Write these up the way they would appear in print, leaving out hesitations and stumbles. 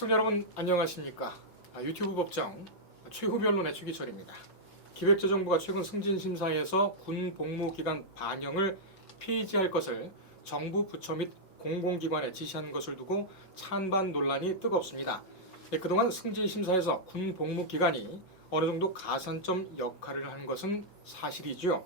시청자 여러분 안녕하십니까? 유튜브 법정 최후 변론의 최기철입니다. 기획재정부가 최근 승진심사에서 군 복무기간 반영을 폐지할 것을 정부 부처 및 공공기관에 지시한 것을 두고 찬반 논란이 뜨겁습니다. 그동안 승진심사에서 군 복무기간이 어느 정도 가산점 역할을 한 것은 사실이죠.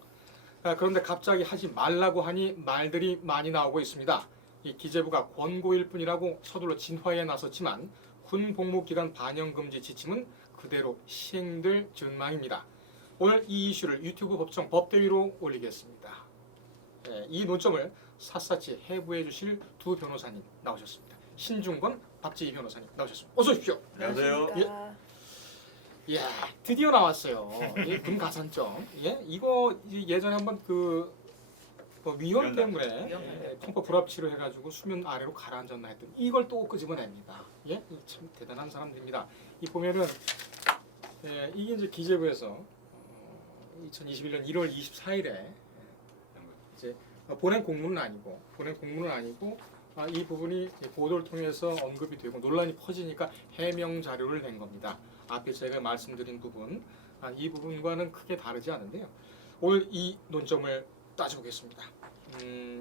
그런데 갑자기 하지 말라고 하니 말들이 많이 나오고 있습니다. 이 기재부가 권고일 뿐이라고 서둘러 진화에 나섰지만 군 복무기간 반영 금지 지침은 그대로 시행될 전망입니다. 오늘 이 이슈를 유튜브 법정 법대위로 올리겠습니다. 이 논점을 샅샅이 해부해 주실 두 변호사님 나오셨습니다. 신중권, 박지희 변호사님 나오셨습니다. 어서 오십시오. 안녕하세요. 예, 드디어 나왔어요. 군 가산점. 이거 예전에 한번 위원 때문에 통법 불합치로 해가지고 수면 아래로 가라앉았나 했더니 이걸 또 끄집어냅니다. 참 대단한 사람들입니다. 이 보면은 이게 이제 기재부에서 2021년 1월 24일에 이제 보낸 공문은 아니고 이 부분이 보도를 통해서 언급이 되고 논란이 퍼지니까 해명 자료를 낸 겁니다. 앞에 제가 말씀드린 부분, 이 부분과는 크게 다르지 않은데요. 오늘 이 논점을 따져보겠습니다.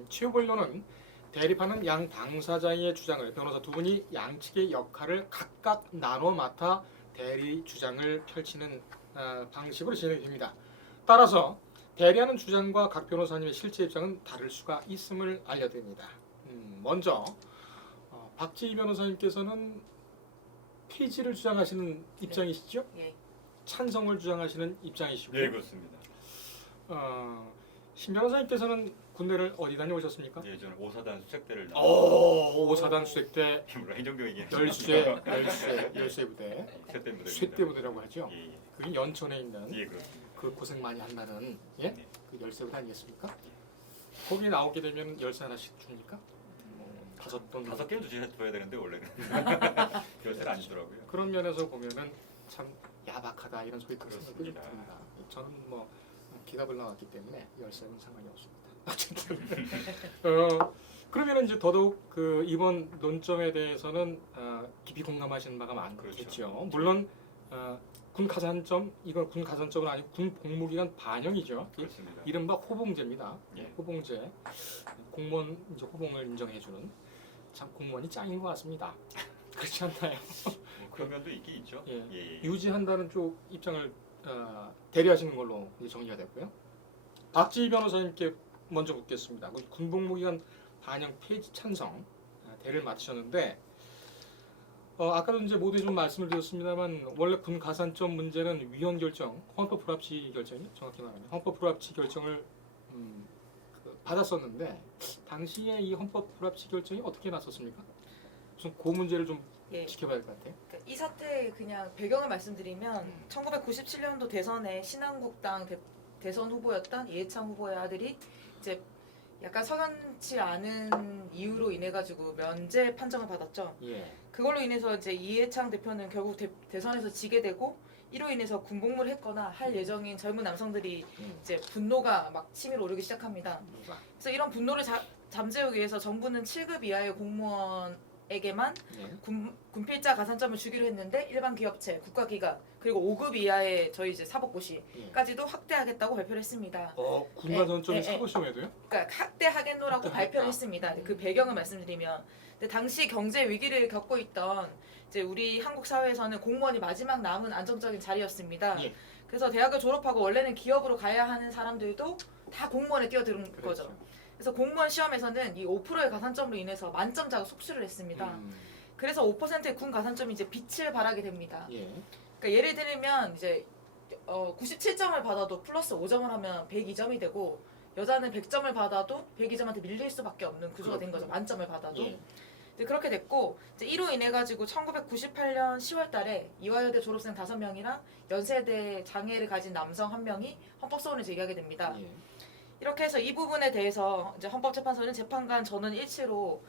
최후 변론은 대립하는 양 당사자의 주장을 변호사 두 분이 양측의 역할을 각각 나눠 맡아 대리 주장을 펼치는 방식으로 진행이 됩니다. 따라서 대리하는 주장과 각 변호사님의 실제 입장은 다를 수가 있음을 알려드립니다. 먼저 박지희 변호사님께서는 폐지를 주장하시는 입장이시죠? 예. 찬성을 주장하시는 입장이시고요. 네, 그렇습니다. 신 변호사님께서는 군대를 어디 다녀오셨습니까? 예, 저는 5사단 수색대를 오사단 수색대 물론 행정적이긴 열쇠 부대, 쇠대부대. 쇠대 부대라고 하죠. 예, 예. 그게 연천에 있는 예, 그렇습니다. 그 고생 많이 한다는 네. 그 열쇠 부대 아니겠습니까? 거기 나오게 되면 열쇠 하나씩 줍니까? 다섯 돈 5개 줘야 되는데 원래는 열쇠를 안 주더라고요. 그런 면에서 보면은 참 야박하다 이런 소리 들을 생각이 그렇습니다. 듭니다. 저는 뭐 기갑을 나왔기 때문에 열쇠는 상관이 없습니다. 어쨌든 그러면 이제 더더욱 이번 논점에 대해서는 깊이 공감하시는 바가 많겠죠. 그렇죠. 물론 군 가산점 이건 군 가산점은 아니고 군 복무기간 반영이죠. 그렇습니다. 이른바 호봉제입니다. 예. 호봉제 공무원 이제 호봉을 인정해주는 참 공무원이 짱인 것 같습니다. 그렇지 않나요? 뭐 그런 면도 있긴 있죠. 예. 예, 예. 유지한다는 쪽 입장을 대리하시는 걸로 이제 정리가 됐고요. 박지희 변호사님께 먼저 묻겠습니다. 군 복무기간 반영 폐지 찬성 대를 맡으셨는데 아까도 이제 모두에 좀 말씀을 드렸습니다만 원래 군 가산점 문제는 위헌 결정, 헌법 불합치 결정이 정확히 말하면 헌법 불합치 결정을 받았었는데 당시에 이 헌법 불합치 결정이 어떻게 났었습니까? 무슨 그 문제를 좀 예. 지켜봐야 할 것 같아요. 그러니까 이 사태의 그냥 배경을 말씀드리면 1997년도 대선에 신한국당 대선 후보였던 이해창 후보의 아들이 이제 약간 석연치 않은 이유로 인해 가지고 면제 판정을 받았죠. 예. 그걸로 인해서 이제 이해창 대표는 결국 대선에서 지게 되고 이로 인해서 군복무를 했거나 할 예정인 젊은 남성들이 이제 분노가 막 치밀어 오르기 시작합니다. 그래서 이런 분노를 잠재우기 위해서 정부는 7급 이하의 공무원에게만 군필자 가산점을 주기로 했는데 일반 기업체, 국가기관 그리고 5급 이하의 저희 이제 사법고시까지도 확대하겠다고 발표를 했습니다. 군 가산점이 예, 예. 사법시험에도요? 그러니까 확대하겠노라고 발표를 했습니다. 그 배경을 말씀드리면 근데 당시 경제 위기를 겪고 있던 이제 우리 한국 사회에서는 공무원이 마지막 남은 안정적인 자리였습니다. 예. 그래서 대학을 졸업하고 원래는 기업으로 가야 하는 사람들도 다 공무원에 뛰어드는 그렇죠. 거죠. 그래서 공무원 시험에서는 이 5%의 가산점으로 인해서 만점자가 속수를 했습니다. 그래서 5%의 군 가산점이 이제 빛을 발하게 됩니다. 예. 그러니까 예를 들면 이제 97점을 받아도 플러스 5점을 하면 102점이 되고 여자는 100점을 받아도 102점한테 밀릴 수밖에 없는 구조가 된 거죠. 만점을 받아도. 예. 이제 그렇게 됐고 이제 이로 인해 가지고 1998년 10월달에 이화여대 졸업생 5명이랑 연세대 장애를 가진 남성 1명이 헌법소원을 제기하게 됩니다. 예. 이렇게 해서 이 부분에 대해서 이제 헌법재판소는 재판관 전원 일치로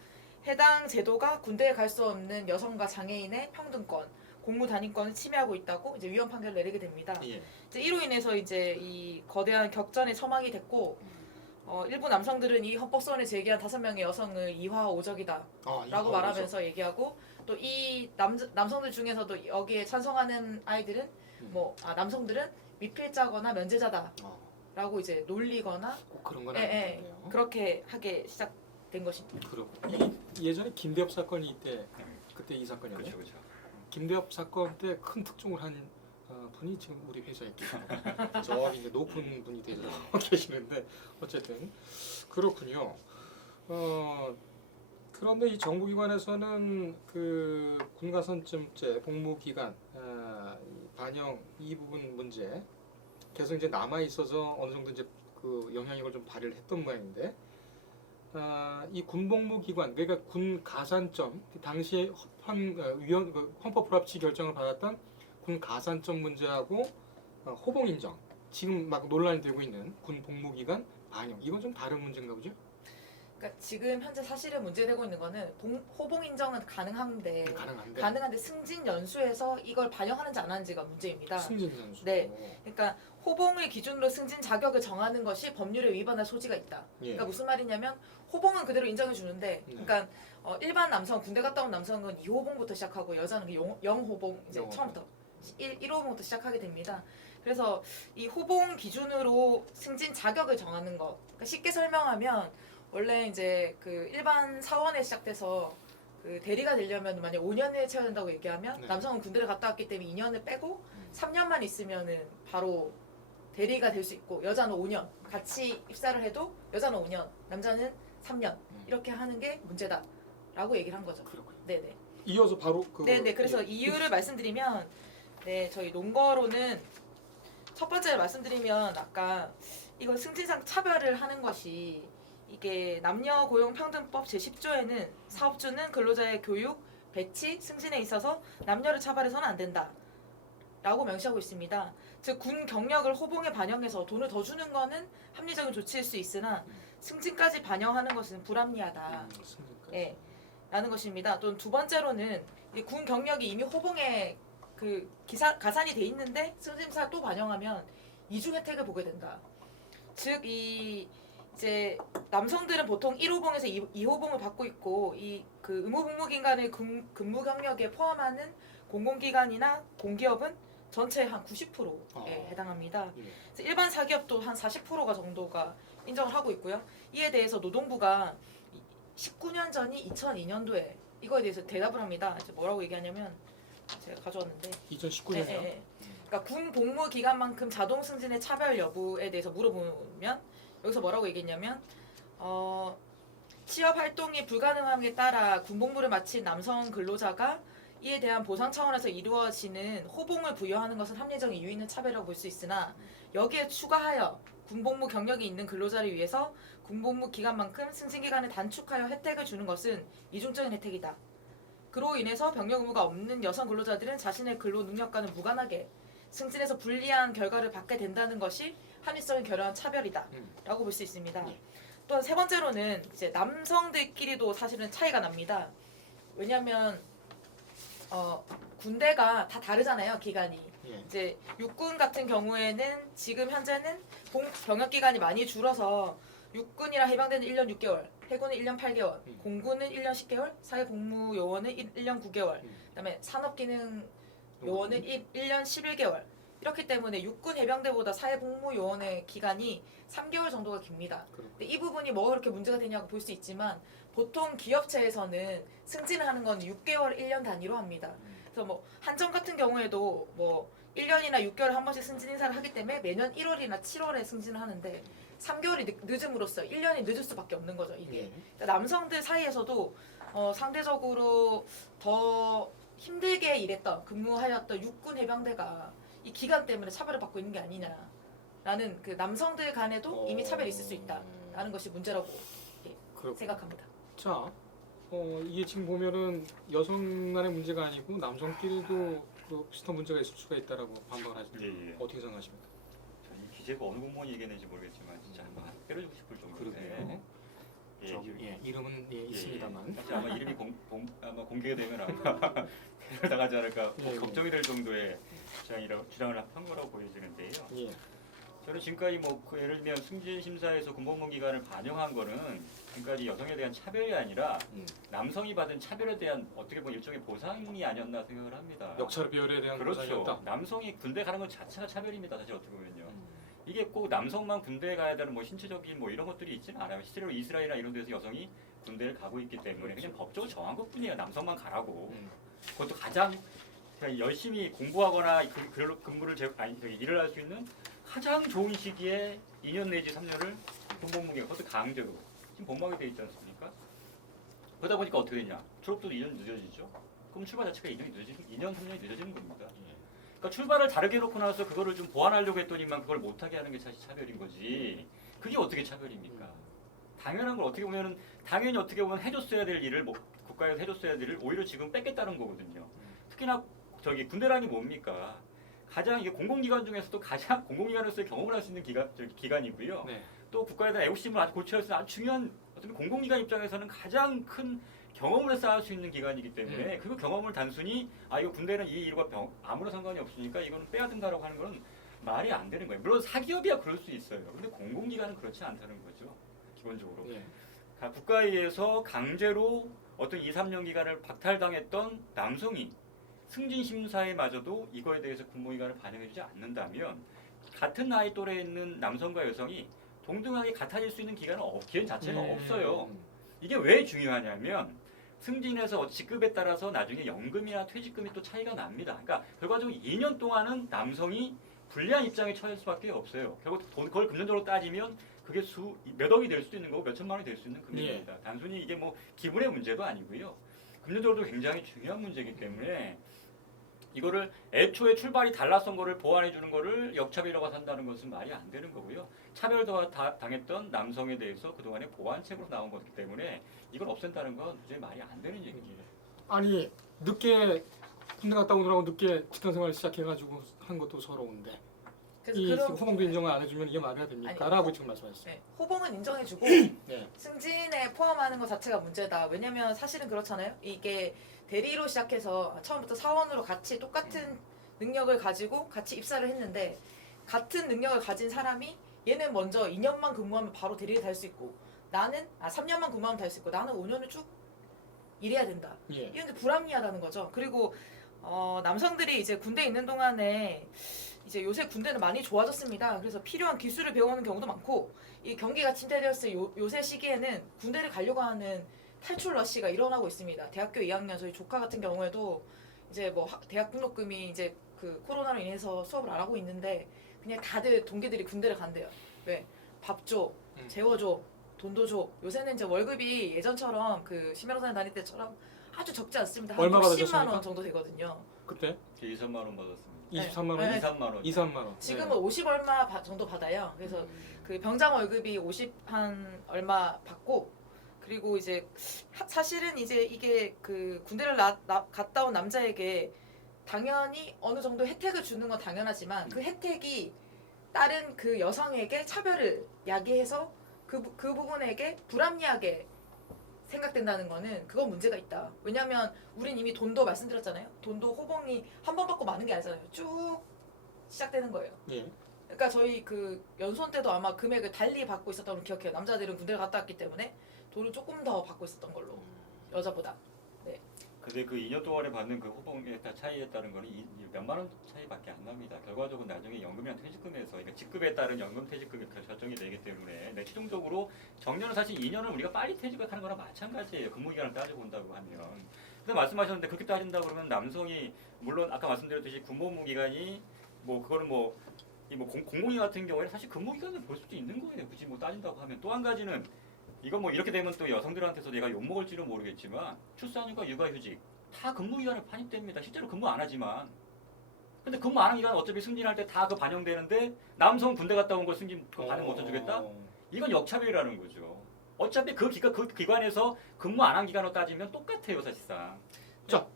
해당 제도가 군대에 갈 수 없는 여성과 장애인의 평등권, 공무 단위권을 침해하고 있다고 이제 위헌 판결을 내리게 됩니다. 예. 이제 이로 인해서 이제 이 거대한 격전에 처막이 됐고 일부 남성들은 이 헌법소원을 제기한 5명의 여성을 이화오적이다 라고 말하면서 얘기하고 또 이 남성들 중에서도 여기에 찬성하는 아이들은 남성들은 미필자거나 면제자다라고 어, 이제 놀리거나 꼭 그런 건 예, 예, 아니던데요. 그렇게 하게 시작된 것입니다. 그렇고 예전에 김대엽 사건이 이때 그때 이 사건이었네요. 그렇죠, 그렇죠. 김대엽 사건 때 큰 특종을 한 분이 지금 우리 회사에 계십니다. 저기 이제 높은 분이 되어 계시는데 어쨌든 그렇군요. 그런데 이 정부기관에서는 그 군가산점제 복무기간 반영 이 부분 문제 계속 이제 남아 있어서 어느 정도 이제 그 영향력을 좀 발휘를 했던 모양인데 이 군복무기관 그러니까 군 가산점 당시에 헌법 불합치 결정을 받았던 군 가산점 문제하고 호봉 인정 지금 막 논란이 되고 있는 군 복무기간 반영 이건 좀 다른 문제인가 보죠? 그러니까 지금 현재 사실은 문제되고 있는 거는 호봉 인정은 가능한데 승진 연수에서 이걸 반영하는지 안 하는지가 문제입니다. 승진 연수. 네. 그러니까 호봉을 기준으로 승진 자격을 정하는 것이 법률에 위반할 소지가 있다. 예. 그러니까 무슨 말이냐면 호봉은 그대로 인정해 주는데, 그러니까 일반 남성 군대 갔다 온 남성은 2호봉부터 시작하고 여자는 0호봉 이제 영호봉. 처음부터 1호봉부터 시작하게 됩니다. 그래서 이 호봉 기준으로 승진 자격을 정하는 것. 그러니까 쉽게 설명하면 원래 이제 그 일반 사원에 시작돼서 그 대리가 되려면 만약 5년을 채워야 된다고 얘기하면 네. 남성은 군대를 갔다 왔기 때문에 2년을 빼고 3년만 있으면은 바로 대리가 될 수 있고 여자는 5년 같이 입사를 해도 여자는 5년 남자는 3년 이렇게 하는 게 문제다라고 얘기를 한 거죠. 그렇군요. 네네. 이어서 바로 그 네네. 그래서 이유를 말씀드리면 네 저희 논거로는 첫 번째로 말씀드리면 아까 이거 승진상 차별을 하는 것이 이게 남녀고용평등법 제10조에는 사업주는 근로자의 교육, 배치, 승진에 있어서 남녀를 차별해서는 안 된다. 라고 명시하고 있습니다. 즉 군 경력을 호봉에 반영해서 돈을 더 주는 거는 합리적인 조치일 수 있으나 승진까지 반영하는 것은 불합리하다. 승진까지. 예, 라는 것입니다. 또 두 번째로는 이 군 경력이 이미 호봉에 그 가산이 돼 있는데 승진사 또 반영하면 이중 혜택을 보게 된다. 즉 이제 남성들은 보통 1호봉에서 2호봉을 받고 있고 이 그 의무복무기간의 근무 경력에 포함하는 공공기관이나 공기업은 전체의 한 90%에 해당합니다. 예. 그래서 일반 사기업도 한 40%가 정도가 인정을 하고 있고요. 이에 대해서 노동부가 19년 전이 2002년도에 이거에 대해서 대답을 합니다. 이제 뭐라고 얘기하냐면 제가 가져왔는데 2019년이요. 네. 그러니까 군 복무 기간만큼 자동 승진의 차별 여부에 대해서 물어보면 여기서 뭐라고 얘기했냐면 취업 활동이 불가능함에 따라 군 복무를 마친 남성 근로자가 이에 대한 보상 차원에서 이루어지는 호봉을 부여하는 것은 합리적인 이유 있는 차별이라고 볼 수 있으나 여기에 추가하여 군복무 경력이 있는 근로자를 위해서 군복무 기간만큼 승진 기간을 단축하여 혜택을 주는 것은 이중적인 혜택이다. 그로 인해서 병력 의무가 없는 여성 근로자들은 자신의 근로 능력과는 무관하게 승진에서 불리한 결과를 받게 된다는 것이 합리성이 결여한 차별이다. 라고 볼 수 있습니다. 또한 세 번째로는 이제 남성들끼리도 사실은 차이가 납니다. 왜냐하면 군대가 다 다르잖아요, 기간이. 예. 이제 육군 같은 경우에는 지금 현재는 병역 기간이 많이 줄어서 육군이랑 해병대는 1년 6개월, 해군은 1년 8개월, 공군은 1년 10개월, 사회복무요원은 1년 9개월, 그다음에 산업기능 요원은 1년 11개월. 이렇기 때문에 육군 해병대보다 사회복무요원의 기간이 3개월 정도가 깁니다. 근데 이 부분이 뭐가 그렇게 문제가 되냐고 볼 수 있지만 보통 기업체에서는 승진을 하는 건 6개월, 1년 단위로 합니다. 그래서 뭐 한정 같은 경우에도 뭐 1년이나 6개월에 한 번씩 승진 인사를 하기 때문에 매년 1월이나 7월에 승진을 하는데 3개월이 늦음으로써 1년이 늦을 수밖에 없는 거죠, 이게. 그러니까 남성들 사이에서도 상대적으로 더 힘들게 일했던 근무하였던 육군 해병대가 이 기간 때문에 차별을 받고 있는 게 아니냐라는 그 남성들 간에도 이미 차별이 있을 수 있다라는 것이 문제라고 생각합니다. 자, 이게 지금 보면은 여성만의 문제가 아니고 남성끼리도 그 비슷한 문제가 있을 수가 있다라고 반박을 하시는데 예. 어떻게 생각하십니까? 저는 이 기재가 어느 공무원이 얘기했는지 모르겠지만 진짜 한번 때려주고 싶을 정도인데. 그러게요. 이름은 있습니다만. 사실 아마 이름이 아마 공개가 되면 아마 패를 당하지 않을까 걱정이 될 정도의 주장을 한 거라고 보여지는데요. 예. 저는 지금까지 뭐 예를 들면 승진 심사에서 군복무 기간을 반영한 거는 그러니까 이 여성에 대한 차별이 아니라 음. 남성이 받은 차별에 대한 어떻게 보면 일종의 보상이 아니었나 생각을 합니다. 역차별 비열에 대한 그렇죠. 보상이었다. 남성이 군대 가는 것 자체가 차별입니다. 사실 어떻게 보면요. 음. 이게 꼭 남성만 군대에 가야 되는 뭐 신체적인 뭐 이런 것들이 있지는 않아요. 실제로 이스라엘이나 이런 데서 여성이 군대를 가고 있기 때문에 그냥 법적으로 정한 것뿐이에요. 남성만 가라고. 음. 그것도 가장 그냥 열심히 공부하거나 근무를 일을 할 수 있는 가장 좋은 시기에 2년 내지 3년을 군복무기가 그것도 강제로 지금 복무하게 돼 있지 않습니까? 그러다 보니까 어떻게 되냐? 졸업도 2년 늦어지죠. 그럼 출발 자체가 2년 3년이 늦어지는 겁니다. 그러니까 출발을 다르게 놓고 나서 그거를 좀 보완하려고 했더니만 그걸 못하게 하는 게 사실 차별인 거지. 그게 어떻게 차별입니까? 당연한 걸 어떻게 보면은 당연히 어떻게 보면 해줬어야 될 일을 뭐 국가에서 해줬어야 될 일을 오히려 지금 뺏겠다는 거거든요. 특히나 저기 군대라는 게 뭡니까? 가장 이게 공공기관 중에서도 가장 공공기관으로서의 경험을 할 수 있는 기관이고요. 네. 또 국가에 대한 애국심을 아주 고취할 수 있는 아주 중요한 어떤 공공기관 입장에서는 가장 큰 경험을 쌓을 수 있는 기관이기 때문에 그 경험을 단순히 이거 군대는 이 일과 아무런 상관이 없으니까 이거는 빼야 된다라고 하는 건 말이 안 되는 거예요. 물론 사기업이야 그럴 수 있어요. 근데 공공기관은 그렇지 않다는 거죠. 기본적으로. 예. 국가에 의해서 강제로 어떤 2, 3년 기간을 박탈당했던 남성이 승진 심사에마저도 이거에 대해서 군무기관을 반영해주지 않는다면 같은 나이 또래에 있는 남성과 여성이 동등하게 같아질 수 있는 기간은 기회 자체가 없어요. 이게 왜 중요하냐면 승진해서 직급에 따라서 나중에 연금이나 퇴직금이 또 차이가 납니다. 그러니까 결과적으로 2년 동안은 남성이 불리한 입장에 처할 수밖에 없어요. 결국 그걸 금전적으로 따지면 그게 몇 억이 될 수도 있는 거고 몇 천만 원이 될 수 있는 금액입니다. 단순히 이게 뭐 기분의 문제도 아니고요. 금전적으로도 굉장히 중요한 문제이기 때문에 이거를 애초에 출발이 달랐던 거를 보완해 주는 거를 역차별이라고 한다는 것은 말이 안 되는 거고요. 차별 당했던 남성에 대해서 그동안의 보완책으로 나온 거기 때문에 이걸 없앤다는 건 도저히 말이 안 되는 얘기예요. 아니 늦게 군대 갔다 오느라고 늦게 직장 생활을 시작해가지고 한 것도 서러운데 그래서 이 그런 호봉도 인정을 안 해주면 이게 말이 됩니까? 아니, 라고 지금 말씀하셨어요. 네, 호봉은 인정해주고 네. 승진에 포함하는 것 자체가 문제다. 왜냐면 사실은 그렇잖아요. 이게 대리로 시작해서 처음부터 사원으로 같이 똑같은 능력을 가지고 같이 입사를 했는데 같은 능력을 가진 사람이 얘는 먼저 2년만 근무하면 바로 대리를 달 수 있고 나는 3년만 근무하면 달 수 있고 나는 5년을 쭉 일해야 된다. 예. 이런 게 불합리하다는 거죠. 그리고 남성들이 이제 군대에 있는 동안에 이제 요새 군대는 많이 좋아졌습니다. 그래서 필요한 기술을 배우는 경우도 많고 이 경기가 침체되었을 요새 시기에는 군대를 가려고 하는 탈출 러시가 일어나고 있습니다. 대학교 2학년 저희 조카 같은 경우에도 이제 뭐 대학 등록금이 이제 그 코로나로 인해서 수업을 안 하고 있는데 그냥 다들 동기들이 군대를 간대요. 왜? 밥 줘, 재워줘, 돈도 줘. 요새는 이제 월급이 예전처럼 그 심야로사에 다닐 때처럼 아주 적지 않습니다. 한 얼마 60만 받으셨습니까? 원 정도 되거든요. 그때 23만 원 받았습니다. 23만 원, 네. 23만 원. 2, 3만 원. 지금은 50 얼마 정도 받아요. 그래서 그 병장 월급이 50 한 얼마 받고 그리고 이제 사실은 이제 이게 그 군대를 갔다 온 남자에게 당연히 어느 정도 혜택을 주는 건 당연하지만 그 혜택이 다른 그 여성에게 차별을 야기해서 그 부분에게 불합리하게 생각된다는 거는 그건 문제가 있다. 왜냐면 우린 이미 돈도 말씀드렸잖아요. 돈도 호봉이 한 번 받고 마는 게 아니잖아요. 쭉 시작되는 거예요. 예. 그러니까 저희 그 연수원 때도 아마 금액을 달리 받고 있었던 걸로 기억해요. 남자들은 군대를 갔다 왔기 때문에 돈을 조금 더 받고 있었던 걸로 여자보다. 근데 그 2년 동안에 받는 그 호봉의 차이에 따른 거는 몇만 원 차이밖에 안 납니다. 결과적으로 나중에 연금이랑 퇴직금에서 그러니까 직급에 따른 연금 퇴직금이 결정이 되기 때문에 최종적으로 정년은 사실 2년을 우리가 빨리 퇴직을 하는 거랑 마찬가지예요. 근무기간을 따져 본다고 하면. 근데 말씀하셨는데 그렇게 따진다 그러면 남성이 물론 아까 말씀드렸듯이 군복무기간이 뭐 그거는 공공기 같은 경우에는 사실 근무기간을 볼 수도 있는 거예요. 굳이 뭐 따진다고 하면 또 한 가지는 이건 뭐 이렇게 되면 또 여성들한테서 내가 욕먹을지는 모르겠지만 출산휴가, 육아휴직 다 근무기간에 반입됩니다. 실제로 근무 안 하지만 근데 근무 안 한 기간 어차피 승진할 때 다 그 반영되는데 남성 군대 갔다 온 거 승진 그 반영 못 해주겠다? 이건 역차별이라는 거죠. 어차피 그 기관에서 근무 안 한 기간으로 따지면 똑같아요 사실상.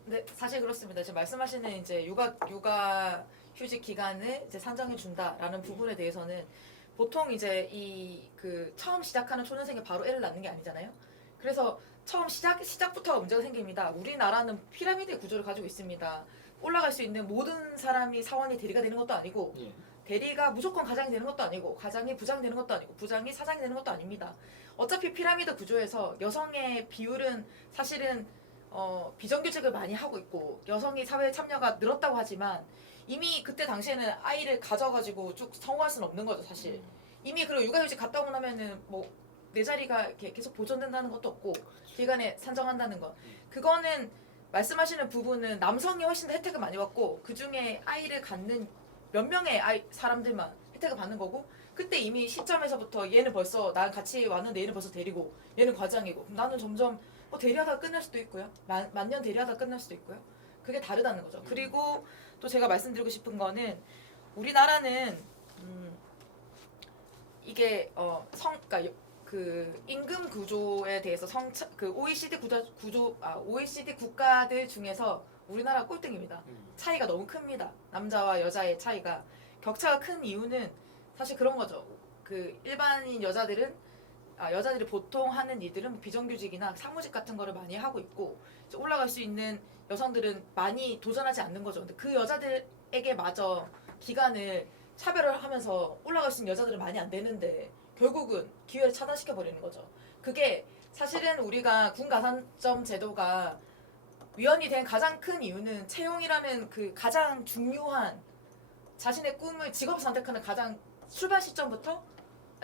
네, 사실 그렇습니다. 지금 말씀하시는 이제 육아 휴직 기간을 이제 산정해 준다라는 부분에 대해서는 보통 이제 이 그 처음 시작하는 초년생이 바로 애를 낳는 게 아니잖아요. 그래서 처음 시작부터가 문제가 생깁니다. 우리나라는 피라미드 구조를 가지고 있습니다. 올라갈 수 있는 모든 사람이 사원이 대리가 되는 것도 아니고 예. 대리가 무조건 과장이 되는 것도 아니고 과장이 부장 되는 것도 아니고 부장이 사장이 되는 것도 아닙니다. 어차피 피라미드 구조에서 여성의 비율은 사실은 비정규직을 많이 하고 있고 여성이 사회 참여가 늘었다고 하지만 이미 그때 당시에는 아이를 가져가지고 쭉 성공할 수는 없는 거죠 사실. 이미 그리고 육아휴직 갔다 오고 나면은 뭐 내 자리가 이렇게 계속 보존된다는 것도 없고 기간에 산정한다는 것 그거는 말씀하시는 부분은 남성이 훨씬 더 혜택을 많이 받고 그 중에 아이를 갖는 몇 명의 사람들만 혜택을 받는 거고 그때 이미 시점에서부터 얘는 벌써 난 같이 왔는데 얘는 벌써 대리고 얘는 과장이고 그럼 나는 점점 대리하다가 끝날 수도 있고요 만년 대리하다가 끝날 수도 있고요 그게 다르다는 거죠. 그리고 또 제가 말씀드리고 싶은 거는 우리나라는 이게 그러니까 그 임금 구조에 대해서 그 OECD OECD 국가들 중에서 우리나라 꼴등입니다. 차이가 너무 큽니다. 남자와 여자의 차이가 격차가 큰 이유는 사실 그런 거죠. 그 일반인 여자들이 보통 하는 일들은 비정규직이나 사무직 같은 거를 많이 하고 있고 올라갈 수 있는 여성들은 많이 도전하지 않는 거죠. 근데 그 여자들에게 마저 기간을 차별을 하면서 올라갈 수 있는 여자들은 많이 안 되는데 결국은 기회를 차단시켜 버리는 거죠. 그게 사실은 우리가 군 가산점 제도가 위헌이 된 가장 큰 이유는 채용이라는 그 가장 중요한 자신의 꿈을 직업을 선택하는 가장 출발 시점부터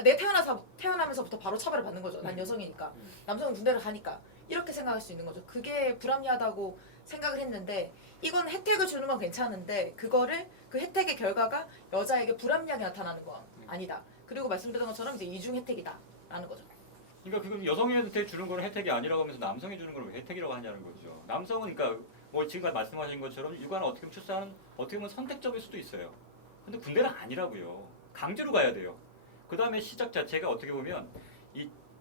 내 태어나면서부터 바로 차별을 받는 거죠. 난 여성이니까 남성은 군대를 가니까 이렇게 생각할 수 있는 거죠. 그게 불합리하다고 생각을 했는데 이건 혜택을 주는 건 괜찮은데 그 혜택의 결과가 여자에게 불합리하게 나타나는 건 아니다. 그리고 말씀드린 것처럼 이제 이중 혜택이다라는 거죠. 그러니까 그럼 여성한테 주는 건 혜택이 아니라고 하면서 남성이 주는 걸 왜 혜택이라고 하냐는 거죠. 남성은 그러니까 뭐 지금 말씀하신 것처럼 육아는 어떻게 보면 출산은 어떻게 보면 선택적일 수도 있어요. 근데 군대는 아니라고요. 강제로 가야 돼요. 그 다음에 시작 자체가 어떻게 보면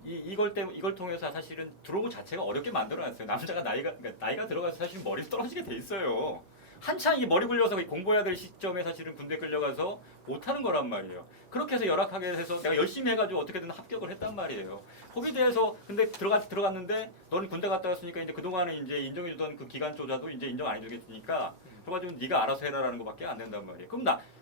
이걸 통해서 사실은 들어온 것 자체가 어렵게 만들어놨어요. 남자가 나이가 들어가서 사실은 머리 떨어지게 돼 있어요. 한창 이 머리 굴려서 공부해야 될 시점에 사실은 군대 끌려가서 못하는 거란 말이에요. 그렇게 해서 열악하게 해서 내가 열심히 해가지고 어떻게든 합격을 했단 말이에요. 거기에 대해서 근데 들어갔는데 너는 군대 갔다 왔으니까 이제 그동안에 이제 인정해주던 그 기간조차도 이제 인정 안 해주겠으니까 그래가지고 네가 알아서 해라라는 것밖에 안 된단 말이에요.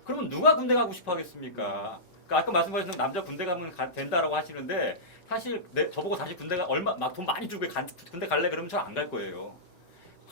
그러면 누가 군대 가고 싶어 하겠습니까? 그러니까 아까 말씀하신 남자 군대 가면 된다라고 하시는데 사실 저보고 다시 군대가 막 돈 많이 주고 군대 갈래 그러면 저 안 갈 거예요.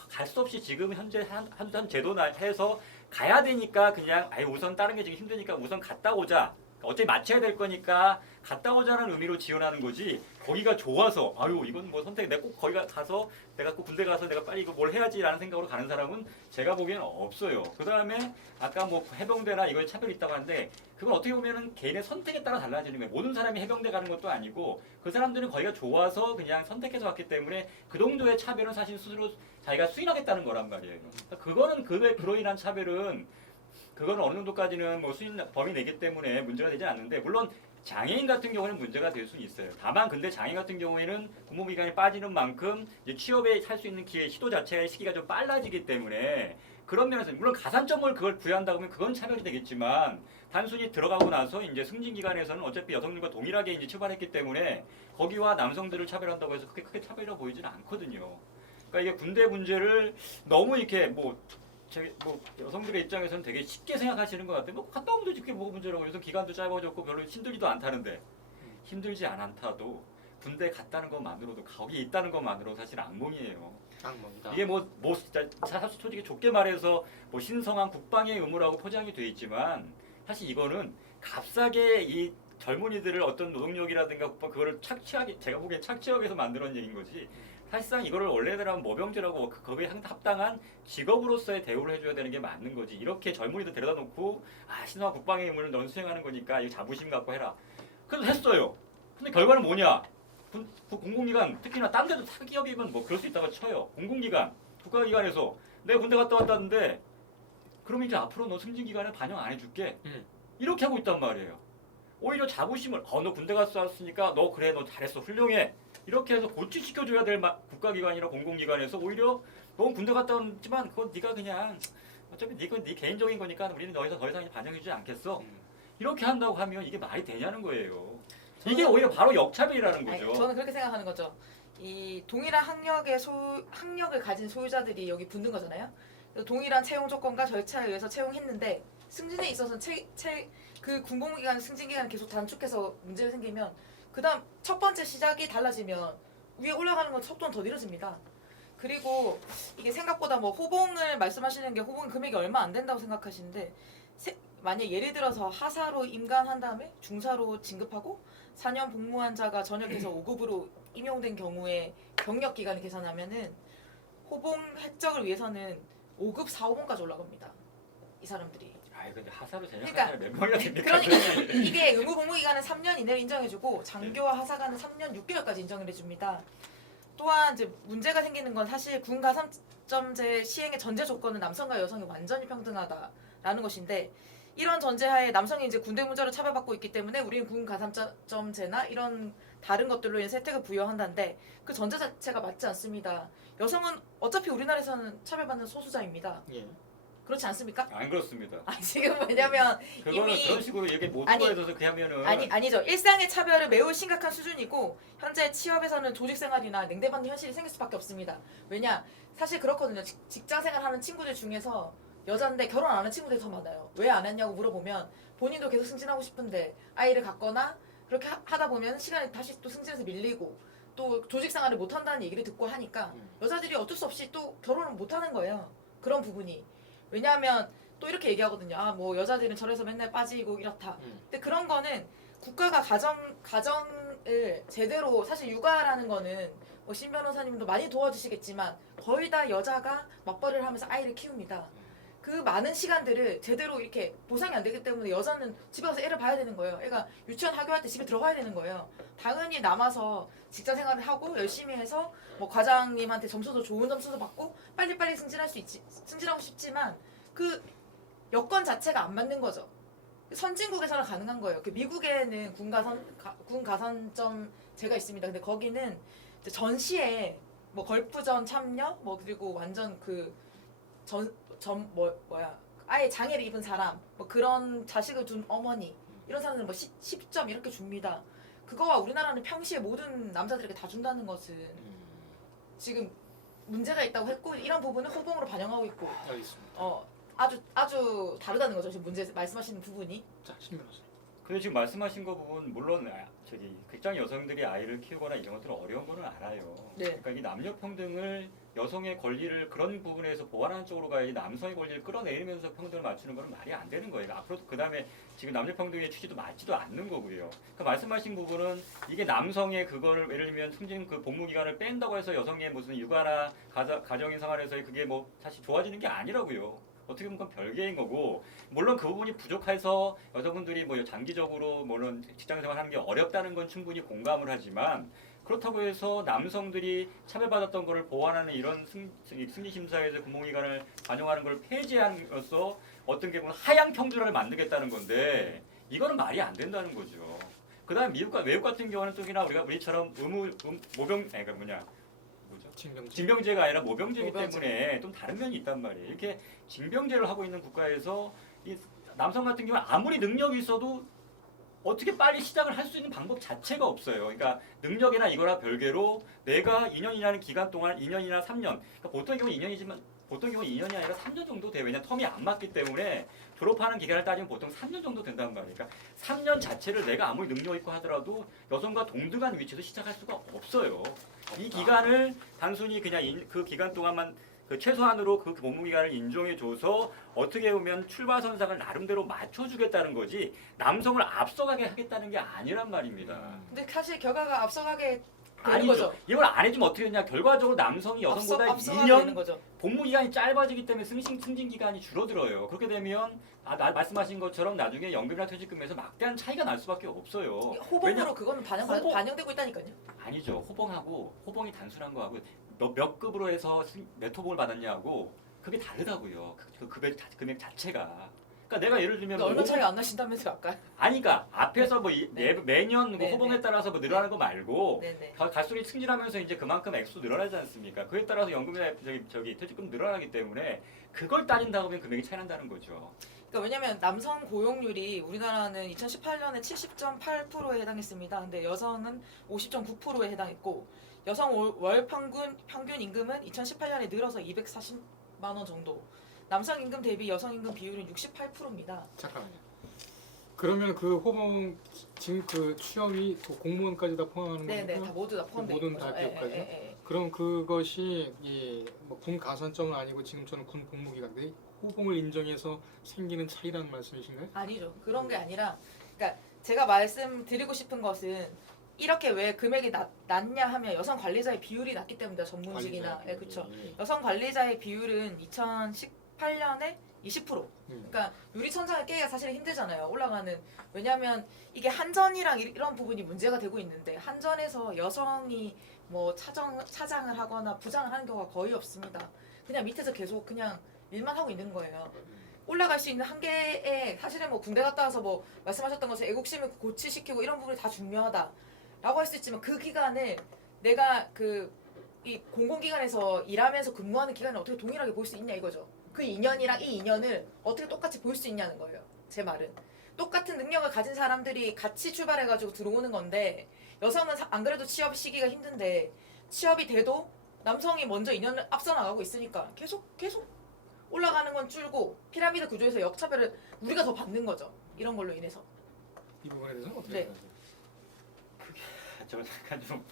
갈 수 없이 지금 현재 한 제도나 해서 가야 되니까 그냥 우선 다른 게 지금 힘드니까 우선 갔다 오자. 어차피 맞춰야 될 거니까 갔다 오자는 의미로 지원하는 거지. 거기가 좋아서 이건 뭐 선택 내가 꼭 거기가 가서 내가 꼭 군대 가서 내가 빨리 이거 뭘 해야지라는 생각으로 가는 사람은 제가 보기에는 없어요. 그다음에 아까 뭐 해병대나 이거에 차별이 있다고 하는데 그건 어떻게 보면은 개인의 선택에 따라 달라지는 거예요. 모든 사람이 해병대 가는 것도 아니고 그 사람들은 거기가 좋아서 그냥 선택해서 갔기 때문에 그 정도의 차별은 사실 스스로 자기가 수인하겠다는 거란 말이에요. 그거는 그로 인한 차별은 그거는 어느 정도까지는 뭐 수인 범위 내기 때문에 문제가 되지 않는데 물론 장애인 같은 경우는 문제가 될 수는 있어요. 다만 근데 장애인 같은 경우에는 근무기간이 빠지는 만큼 이제 취업에 할 수 있는 시도 자체의 시기가 좀 빨라지기 때문에 그런 면에서 물론 가산점을 그걸 부여한다고 하면 그건 차별이 되겠지만 단순히 들어가고 나서 이제 승진 기간에서는 어차피 여성들과 동일하게 이제 출발했기 때문에 거기와 남성들을 차별한다고 해서 크게 차별이라고 보이지는 않거든요. 그러니까 이게 군대 문제를 너무 이렇게 여성들의 입장에서는 되게 쉽게 생각하시는 것 같아요. 갔다 오면 되지 그게 뭐가 문제라고. 요즘 기간도 짧아졌고 별로 힘들지도 않다는데 힘들지 않다도 군대 갔다는 것만으로도 거기 있다는 것만으로 사실 악몽이에요. 악몽이다. 이게 진짜 사실 솔직히 좋게 말해서 신성한 국방의 의무라고 포장이 돼 있지만 사실 이거는 값싸게 이 젊은이들을 어떤 노동력이라든가 그거를 제가 보기엔 착취하기 위해서 만들어낸 얘기인 거지. 사실상 이거를 원래대로 모병제라고 거기에 합당한 직업으로서의 대우를 해줘야 되는 게 맞는 거지. 이렇게 젊은이들 데려다 놓고 신성한 국방의 의무를 넌 수행하는 거니까 이거 자부심 갖고 해라. 그래서 했어요. 근데 결과는 뭐냐? 공공기관 특히나 딴 데도 사기업이면 뭐 그럴 수 있다고 쳐요. 공공기관, 국가기관에서 내가 군대 갔다 왔다는데 그럼 이제 앞으로 너 승진기간에 반영 안 해줄게. 이렇게 하고 있단 말이에요. 오히려 자부심을 너 군대 갔다 왔으니까 너 잘했어 훌륭해. 이렇게 해서 고취시켜줘야 될 국가기관이나 공공기관에서 오히려 넌 군대 갔다 왔지만 그건 네가 그냥 어차피 네 개인적인 거니까 우리는 더 이상 반영해주지 않겠어. 이렇게 한다고 하면 이게 말이 되냐는 거예요. 이게 오히려 바로 역차별이라는 거죠. 저는 그렇게 생각하는 거죠. 이 동일한 학력을 가진 소유자들이 여기 붙는 거잖아요. 동일한 채용 조건과 절차에 의해서 채용했는데 승진에 있어서는 그 군복무기간 승진기간 계속 단축해서 문제가 생기면 그다음 첫 번째 시작이 달라지면 위에 올라가는 건 속도는 더 느려집니다. 그리고 이게 생각보다 뭐 호봉을 말씀하시는 게 호봉 금액이 얼마 안 된다고 생각하시는데 만약 예를 들어서 하사로 임관한 다음에 중사로 진급하고 4년 복무한 자가 전역해서 5급으로 임용된 경우에 경력 기간을 계산하면은 호봉 획득을 위해서는 5급 4호봉까지 올라갑니다. 이 사람들이. 아이 근데 하사로 전역한 그러니까 사람이 몇 명이나 됩니까? 그러니까 이게 의무 복무 기간은 3년 이내로 인정해주고 장교와 하사관은 3년 6개월까지 인정을 해줍니다. 또한 이제 문제가 생기는 건 사실 군 가산점제 시행의 전제 조건은 남성과 여성이 완전히 평등하다라는 것인데 이런 전제하에 남성이 이제 군대 문제로 차별받고 있기 때문에 우리는 군 가산점제나 이런 다른 것들로 인해 혜택을 부여한다는데 그 전제 자체가 맞지 않습니다. 여성은 어차피 우리나라에서는 차별받는 소수자입니다. 예. 그렇지 않습니까? 안 그렇습니다. 지금 왜냐면 그거는 이미 그런 식으로 얘기 못 아니, 보여줘서 그냥 하면은 아니죠. 일상의 차별은 매우 심각한 수준이고 현재 취업에서는 조직 생활이나 냉대받는 현실이 생길 수밖에 없습니다. 왜냐? 사실 그렇거든요. 직장 생활하는 친구들 중에서 여자인데 결혼 안 하는 친구들이 더 많아요. 왜 안 했냐고 물어보면 본인도 계속 승진하고 싶은데 아이를 갖거나 그렇게 하다 보면 시간이 다시 또 승진해서 밀리고 또 조직 생활을 못 한다는 얘기를 듣고 하니까 여자들이 어쩔 수 없이 또 결혼을 못 하는 거예요. 그런 부분이. 왜냐하면 또 이렇게 얘기하거든요. 아, 뭐 여자들은 절에서 맨날 빠지고 이렇다. 근데 그런 거는 국가가 가정을 제대로 사실 육아라는 거는 뭐 신 변호사님도 많이 도와주시겠지만 거의 다 여자가 맞벌이를 하면서 아이를 키웁니다. 그 많은 시간들을 제대로 이렇게 보상이 안 되기 때문에 여자는 집에 가서 애를 봐야 되는 거예요. 애가 유치원 학교할 때 집에 들어가야 되는 거예요. 당연히 남아서 직장 생활을 하고 열심히 해서 뭐 과장님한테 점수도 좋은 점수도 받고 빨리빨리 승진하고 싶지만 그 여건 자체가 안 맞는 거죠. 선진국에서는 가능한 거예요. 그 미국에는 군 가산점제가 있습니다. 근데 거기는 이제 전시에 뭐 걸프전 참여 뭐 그리고 완전 아예 장애를 입은 사람 뭐 그런 자식을 둔 어머니 이런 사람들은 뭐 10점 이렇게 줍니다. 그거와 우리나라는 평시에 모든 남자들에게 다 준다는 것은 지금 문제가 있다고 했고 이런 부분은 호봉으로 반영하고 있고 알겠습니다. 아주 다르다는 거죠. 지금 문제 말씀하시는 부분이. 자, 신변호사. 근데 지금 말씀하신 거 부분 물론 직장 여성들이 아이를 키우거나 이런 것들은 어려운 거는 알아요. 네. 그러니까 이 남녀 평등을 여성의 권리를 그런 부분에서 보완하는 쪽으로 가야지 남성의 권리를 끌어내리면서 평등을 맞추는 거는 말이 안 되는 거예요. 앞으로도 그 다음에 지금 남녀 평등의 취지도 맞지도 않는 거고요. 그러니까 말씀하신 부분은 이게 남성의 그거를 예를 들면 승진 그 복무 기간을 뺀다고 해서 여성의 무슨 육아나 가정인 생활에서의 그게 뭐 사실 좋아지는 게 아니라고요. 어떻게 보면 그건 별개인 거고 물론 그 부분이 부족해서 여성분들이 뭐 장기적으로 물론 직장 생활하는 게 어렵다는 건 충분히 공감을 하지만 그렇다고 해서 남성들이 차별받았던 것을 보완하는 이런 승진 심사에서 군복무기간을 반영하는 걸 폐지함으로써 어떤 게 보면 하향 평준화를 만들겠다는 건데 이거는 말이 안 된다는 거죠. 그다음 미국과 외국 같은 경우는 또기나 우리처럼 그러니까 징병제가 아니라 모병제이기 때문에 좀 다른 면이 있단 말이에요. 이렇게 징병제를 하고 있는 국가에서 이 남성 같은 경우는 아무리 능력이 있어도 어떻게 빨리 시작을 할 수 있는 방법 자체가 없어요. 그러니까 능력이나 이거나 별개로 내가 2년이라는 기간 동안 2년이나 3년, 그러니까 보통 경우 2년이지만 보통 경우 2년이 아니라 3년 정도 돼요. 왜냐 텀이 안 맞기 때문에 졸업하는 기간을 따지면 보통 3년 정도 된다는 말이에요. 그러니까 3년 자체를 내가 아무리 능력 있고 하더라도 여성과 동등한 위치에서 시작할 수가 없어요. 이 기간을 단순히 그냥 그 기간 동안만 그 최소한으로 그 복무 기간을 인정해줘서 어떻게 보면 출발선상을 나름대로 맞춰주겠다는 거지 남성을 앞서가게 하겠다는 게 아니란 말입니다. 근데 사실 결과가 앞서가게 되는 아니죠. 거죠. 이걸 안 해주면 어떻게 되냐. 결과적으로 남성이 여성보다 앞서가게 2년 되는 거죠. 복무 기간이 짧아지기 때문에 승진 기간이 줄어들어요. 그렇게 되면 말씀하신 것처럼 나중에 연금이나 퇴직금에서 막대한 차이가 날 수밖에 없어요. 호봉으로 그거는 반영되고 있다니까요. 아니죠. 호봉이 단순한 거하고 몇 급으로 해서 몇 호봉을 받았냐고 그게 다르다고요. 그 금액 자체가. 그러니까 내가 예를 들면 얼마 차이가 안 나신다면서요, 아까? 아니 그러니까 앞에서 뭐 네, 매년 뭐 호봉에 네. 따라서 뭐 늘어나는 거 말고 네네. 갈수록 승진하면서 이제 그만큼 액수 늘어나지 않습니까? 그에 따라서 연금이나 퇴직금 늘어나기 때문에 그걸 따진다고 하면 금액이 차이 난다는 거죠. 그러니까 왜냐면 남성 고용률이 우리나라는 2018년에 70.8%에 해당했습니다. 근데 여성은 50.9%에 해당했고 여성 월 평균 임금은 2018년에 늘어서 240만 원 정도. 남성 임금 대비 여성 임금 비율은 68%입니다. 잠깐만요. 그러면 그 호봉 지금 그 취업이 또 공무원까지 다 포함하는 네네, 겁니까? 다 모두 다 포함되어 모든 있는 다 거죠. 기업까지? 예. 그럼 그것이 군 가산점은 아니고 지금처럼 군 복무기간인데 호봉을 인정해서 생기는 차이라는 말씀이신가요? 아니죠. 그런 게 아니라, 그러니까 제가 말씀드리고 싶은 것은 이렇게 왜 금액이 낮냐 하면 여성 관리자의 비율이 낮기 때문이다. 전문직이나, 예, 그렇죠. 여성 관리자의 비율은 2018년에 20%. 그러니까 유리천장을 깨기가 사실 힘들잖아요. 올라가는. 왜냐하면 이게 한전이랑 이런 부분이 문제가 되고 있는데 한전에서 여성이 뭐 차장을 하거나 부장을 하는 경우가 거의 없습니다. 그냥 밑에서 계속 그냥 일만 하고 있는 거예요. 올라갈 수 있는 한계에 사실은 뭐 군대 갔다 와서 뭐 말씀하셨던 것처럼 애국심을 고취시키고 이런 부분이 다 중요하다라고 할 수 있지만 그 기간을 내가 이 공공기관에서 일하면서 근무하는 기간을 어떻게 동일하게 볼 수 있냐 이거죠. 그 2년이랑 이 2년을 어떻게 똑같이 볼 수 있냐는 거예요. 제 말은. 똑같은 능력을 가진 사람들이 같이 출발해가지고 들어오는 건데 여성은 안 그래도 취업 시기가 힘든데 취업이 돼도 남성이 먼저 2년을 앞서 나가고 있으니까 계속 올라가는 건 줄고 피라미드 구조에서 역차별을 우리가 더 받는 거죠. 이런 걸로 인해서. 이 부분에 대해서는 어떻게 네. 생각하세요? 저 약간 좀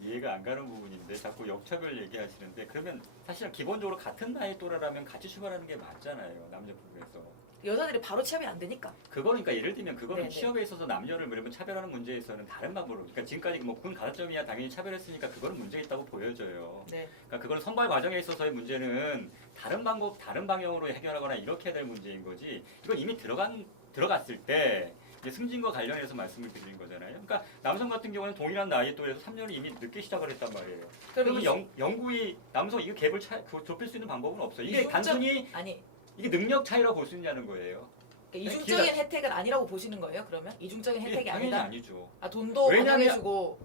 이해가 안 가는 부분인데 자꾸 역차별 얘기하시는데 그러면 사실은 기본적으로 같은 나이 또래라면 같이 출발하는 게 맞잖아요. 남녀 부부에서. 여자들이 바로 취업이 안 되니까. 그거니까 예를 들면 그거는 네네. 취업에 있어서 남녀를 뭐 차별하는 문제에서는 다른 방법으로 그러니까 지금까지 뭐 군 가산점이야 당연히 차별했으니까 그거는 문제 있다고 보여져요. 네. 그러니까 그거는 선발 과정에 있어서의 문제는 다른 방법 다른 방향으로 해결하거나 이렇게 해야 될 문제인 거지. 이건 이미 들어갔을 때 이제 승진과 관련해서 말씀을 드리는 거잖아요. 그러니까 남성 같은 경우는 동일한 나이 또래에서 3년을 이미 늦게 시작을 했단 말이에요. 그러면 영구히 남성 이거 갭을 좁힐 수 있는 방법은 없어요. 이게 단순히 아니. 이게 능력 차이라고 볼 수 있냐는 거예요. 그러니까 이중적인 혜택은 아니라고 보시는 거예요? 그러면 이중적인 혜택이 당연히 아니다. 아니죠. 아 돈도 반영해주고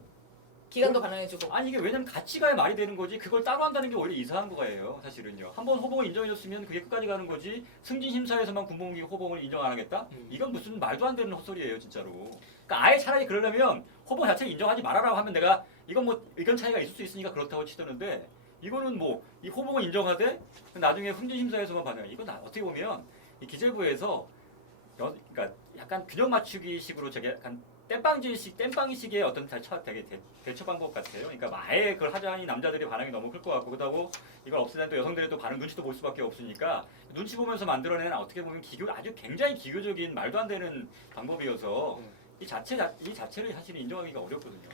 기간도 반영해주고. 아니 이게 왜냐면 같이 가야 말이 되는 거지 그걸 따로 한다는 게 오히려 이상한 거예요. 사실은요. 한번 호봉을 인정해줬으면 그게 끝까지 가는 거지 승진 심사에서만 군복무기 호봉을 인정 안 하겠다? 이건 무슨 말도 안 되는 헛소리예요 진짜로. 그러니까 아예 차라리 그러려면 호봉 자체를 인정하지 말아라고 하면 내가 이건 뭐 의견 차이가 있을 수 있으니까 그렇다고 치더는데 이거는 뭐 이 호봉을 인정하되 나중에 승진 심사에서만 반영. 이건 어떻게 보면 이 기재부에서 그러니까 약간 균형 맞추기식으로 저게 약간 땜빵이식의 어떤 되게 대처 방법 같아요. 그러니까 아예 그걸 하자니 남자들이 반응이 너무 클 것 같고 그렇다고 이걸 없애는 또 여성들이 또 반응 눈치도 볼 수밖에 없으니까 눈치 보면서 만들어내는 어떻게 보면 아주 굉장히 기교적인 말도 안 되는 방법이어서 이 자체를 사실 인정하기가 어렵거든요.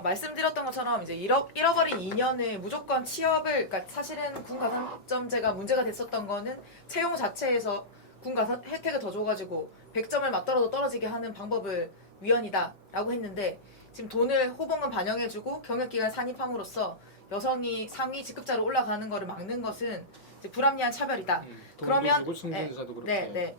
말씀드렸던 것처럼 이제 잃어버린 2년을 무조건 취업을 그러니까 사실은 군 가산점제가 문제가 됐었던 거는 채용 자체에서 군 가산 혜택을 더 줘가지고 100점을 맞더라도 떨어지게 하는 방법을 위헌이다라고 했는데 지금 돈을 호봉은 반영해주고 경력기간 산입함으로써 여성이 상위 직급자로 올라가는 것을 막는 것은 이제 불합리한 차별이다. 그러면 승진사도 그렇게. 네.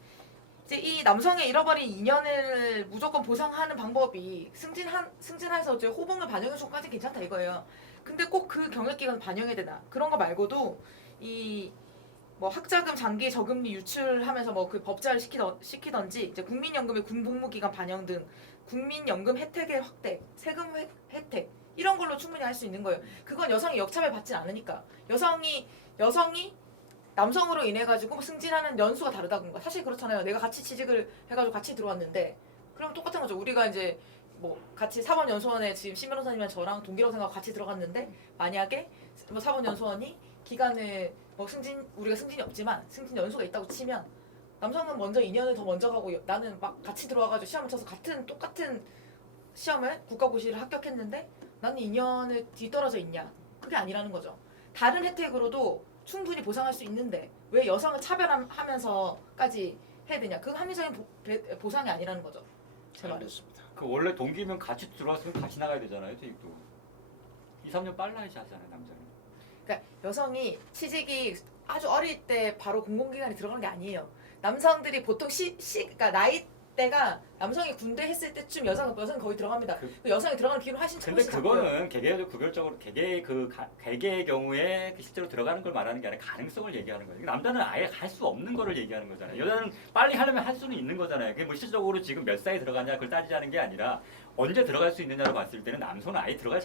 이제 이 남성의 잃어버린 2년을 무조건 보상하는 방법이 승진해서 이제 호봉을 반영해주고까지 괜찮다 이거예요. 근데 꼭 그 경력기간 반영해야 되나? 그런 거 말고도 이 뭐 학자금 장기 저금리 유출하면서 뭐 그 법제화를 시키던지 이제 국민연금의 군복무기간 반영 등 국민연금 혜택의 확대, 세금 혜택 이런 걸로 충분히 할 수 있는 거예요. 그건 여성이 역차별 받진 않으니까 여성이 남성으로 인해 가지고 승진하는 연수가 다르다던가 사실 그렇잖아요. 내가 같이 취직을 해가지고 같이 들어왔는데 그럼 똑같은 거죠. 우리가 이제 뭐 같이 사법연수원에 지금 신 변호사님이랑 저랑 동기라고 생각하고 같이 들어갔는데 만약에 뭐 사법연수원이 기간을 뭐 우리가 승진이 없지만 승진 연수가 있다고 치면 남성은 먼저 2년을 더 먼저 가고 나는 막 같이 들어와가지고 시험을 쳐서 똑같은 시험을 국가고시를 합격했는데 나는 2년을 뒤떨어져 있냐? 그게 아니라는 거죠. 다른 혜택으로도 충분히 보상할 수 있는데 왜 여성을 차별하면서까지 해야 되냐? 그건 합리적인 보상이 아니라는 거죠. 제 말은. 알겠습니다. 그 원래 동기면 같이 들어왔으면 같이 나가야 되잖아요. 퇴직도 2, 3년 빨라야지 하잖아요 남자는. 그러니까 여성이 취직이 아주 어릴 때 바로 공공기관에 들어가는 게 아니에요. 남성들이 보통 그러니까 나이대가 남성이 군대 했을 때쯤 여성은 거기 들어갑니다. 그 여성이 들어가는 비율은 훨씬 근데 그거는 개개적으로 개개의 경우에 실제로 들어가는 걸 말하는 게 아니라 가능성을 얘기하는 거예요. 남자는 아예 할 수 없는 거를 얘기하는 거잖아요. 여자는 빨리 하려면 할 수는 있는 거잖아요. 그게 뭐 실질적으로 지금 몇 살에 들어가냐 그걸 따지자는 게 아니라 언제 들어갈 수 있느냐로 봤을 때는 남성은 아예 들어갈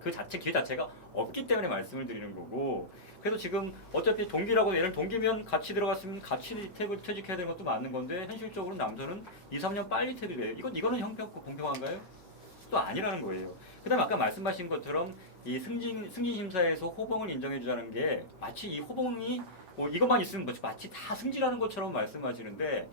그 기회 자체가 없기 때문에 말씀을 드리는 거고 그래서 지금 어차피 동기라고 얘는 동기면 같이 들어갔으면 같이 퇴직해야 되는 것도 맞는 건데 현실적으로 남선은 2, 3년 빨리 퇴직해요. 이거는 형평고 공평한가요? 또 아니라는 거예요. 그다음 아까 말씀하신 것처럼 이 승진 심사에서 호봉을 인정해 주자는 게 마치 이 호봉이 뭐 이것만 있으면 마치 다 승진하는 것처럼 말씀하시는데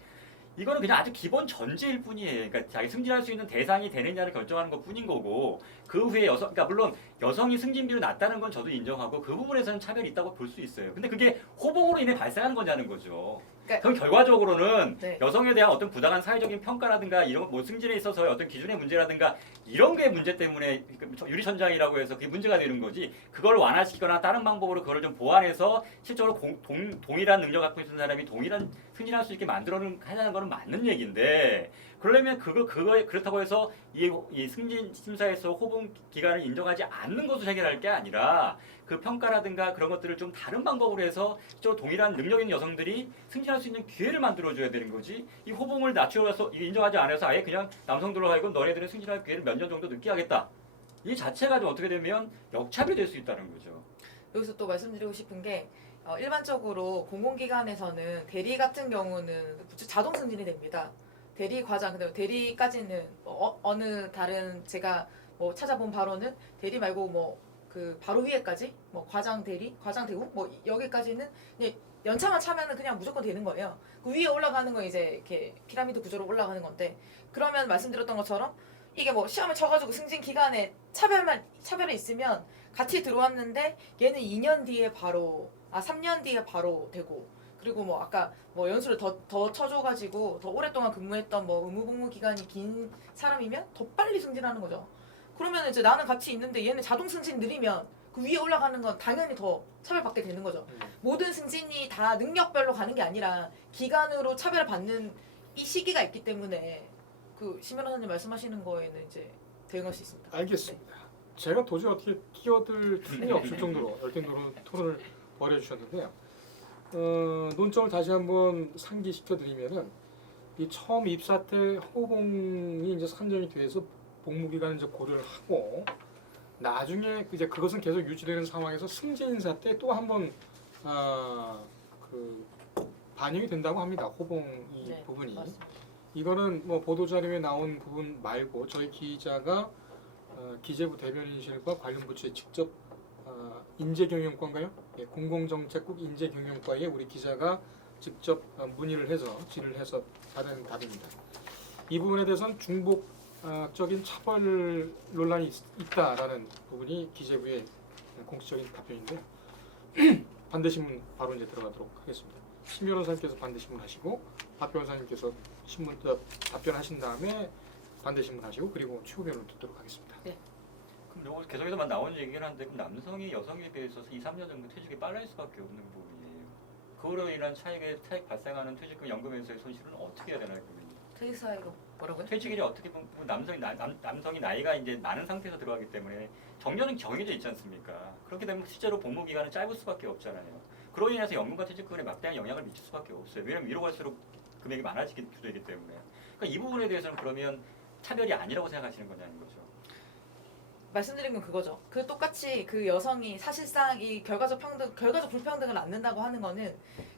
이거는 그냥 아주 기본 전제일 뿐이에요. 그러니까 자기 승진할 수 있는 대상이 되느냐를 결정하는 것 뿐인 거고 그 후에 그러니까 물론 여성이 승진비율이 낮다는 건 저도 인정하고 그 부분에서는 차별이 있다고 볼 수 있어요. 근데 그게 호봉으로 인해 발생하는 거냐는 거죠. 그러니까 그럼 결과적으로는 네. 여성에 대한 어떤 부당한 사회적인 평가라든가 이런 뭐 승진에 있어서의 어떤 기준의 문제라든가 이런 게 문제 때문에 유리천장이라고 해서 그게 문제가 되는 거지 그걸 완화시키거나 다른 방법으로 그걸 좀 보완해서 실적으로 동일한 능력 갖고 있는 사람이 동일한 승진할 수 있게 만들어는 하자는 거는 맞는 얘기인데 그러려면 그거에 그렇다고 해서 이 승진 심사에서 호봉 기간을 인정하지 않는 것을 해결할 게 아니라 그 평가라든가 그런 것들을 좀 다른 방법으로 해서 저 동일한 능력 있는 여성들이 승진할 수 있는 기회를 만들어줘야 되는 거지 이 호봉을 낮춰서 인정하지 않아서 아예 그냥 남성들로 하여금 너네들은 승진할 기회를 몇 년 정도 늦게 하겠다 이 자체가 좀 어떻게 되면 역차별이 될 수 있다는 거죠. 여기서 또 말씀드리고 싶은 게 일반적으로 공공기관에서는 대리 같은 경우는 자동 승진이 됩니다. 대리 과장, 근데 대리까지는 어느 다른 제가 뭐 찾아본 바로는 대리 말고 뭐 그 바로 위에까지 뭐 과장 대리, 과장 대우 뭐 여기까지는 그냥 연차만 차면은 그냥 무조건 되는 거예요. 그 위에 올라가는 건 이제 이렇게 피라미드 구조로 올라가는 건데 그러면 말씀드렸던 것처럼 이게 뭐 시험을 쳐가지고 승진 기간에 차별이 있으면 같이 들어왔는데 얘는 2년 뒤에 바로 3년 뒤에 바로 되고 그리고 뭐 아까 뭐 연수를 더 쳐줘가지고 더 오랫동안 근무했던 뭐 의무복무 기간이 긴 사람이면 더 빨리 승진하는 거죠. 그러면 이제 나는 같이 있는데 얘는 자동 승진 느리면 그 위에 올라가는 건 당연히 더 차별받게 되는 거죠. 모든 승진이 다 능력별로 가는 게 아니라 기간으로 차별을 받는 이 시기가 있기 때문에 그 심 변호사님 말씀하시는 거에는 이제 대응할 수 있습니다. 알겠습니다. 제가 도저히 어떻게 끼어들 틈이 없을 정도로 열띤 토론을 벌여주셨는데요. 논점을 다시 한번 상기시켜드리면은 이 처음 입사 때 호봉이 이제 산정이 돼서 복무 기간을 이제 고려를 하고 나중에 이제 그것은 계속 유지되는 상황에서 승진 인사 때 또 한번 그 반영이 된다고 합니다. 호봉 이 네, 부분이. 맞습니다. 이거는 뭐 보도 자료에 나온 부분 말고 저희 기자가 기재부 대변인실과 관련 부처에 직접 인재경영과인가요? 예, 공공정책국 인재경영과에 우리 기자가 직접 문의를 해서 질의를 해서 받은 답입니다. 이 부분에 대해서는 중복적인 차별 논란이 있다라는 부분이 기재부의 공식적인 답변인데요. 반대신문 바로 이제 들어가도록 하겠습니다. 심 변호사님께서 반대신문 하시고 박 변호사님께서 신문 답변하신 다음에 반대신문 하시고 그리고 최후 변론 듣도록 하겠습니다. 그럼 요거 계속해서만 나오는 얘기긴 한데 그럼 남성이 여성에 비해서 2, 3년 정도 퇴직이 빨라질 수밖에 없는 부분이에요. 그로 인한 차익 발생하는 퇴직금 연금에서의 손실은 어떻게 해야 되나요, 그러면? 퇴직 사유로 뭐라고요? 퇴직일이 어떻게 보면 남성이 나이가 이제 많은 상태에서 들어가기 때문에 정년은 정해져 있지 않습니까? 그렇게 되면 실제로 복무 기간은 짧을 수밖에 없잖아요. 그로 인해서 연금과 퇴직금에 막대한 영향을 미칠 수밖에 없어요. 왜냐면 위로 갈수록 금액이 많아지기 주되기 때문에. 그러니까 이 부분에 대해서는 그러면 차별이 아니라고 생각하시는 거냐는 거죠. 말씀드린 건 그거죠. 그 똑같이 그 여성이 사실상 이 결과적 불평등을 안는다고 하는 거는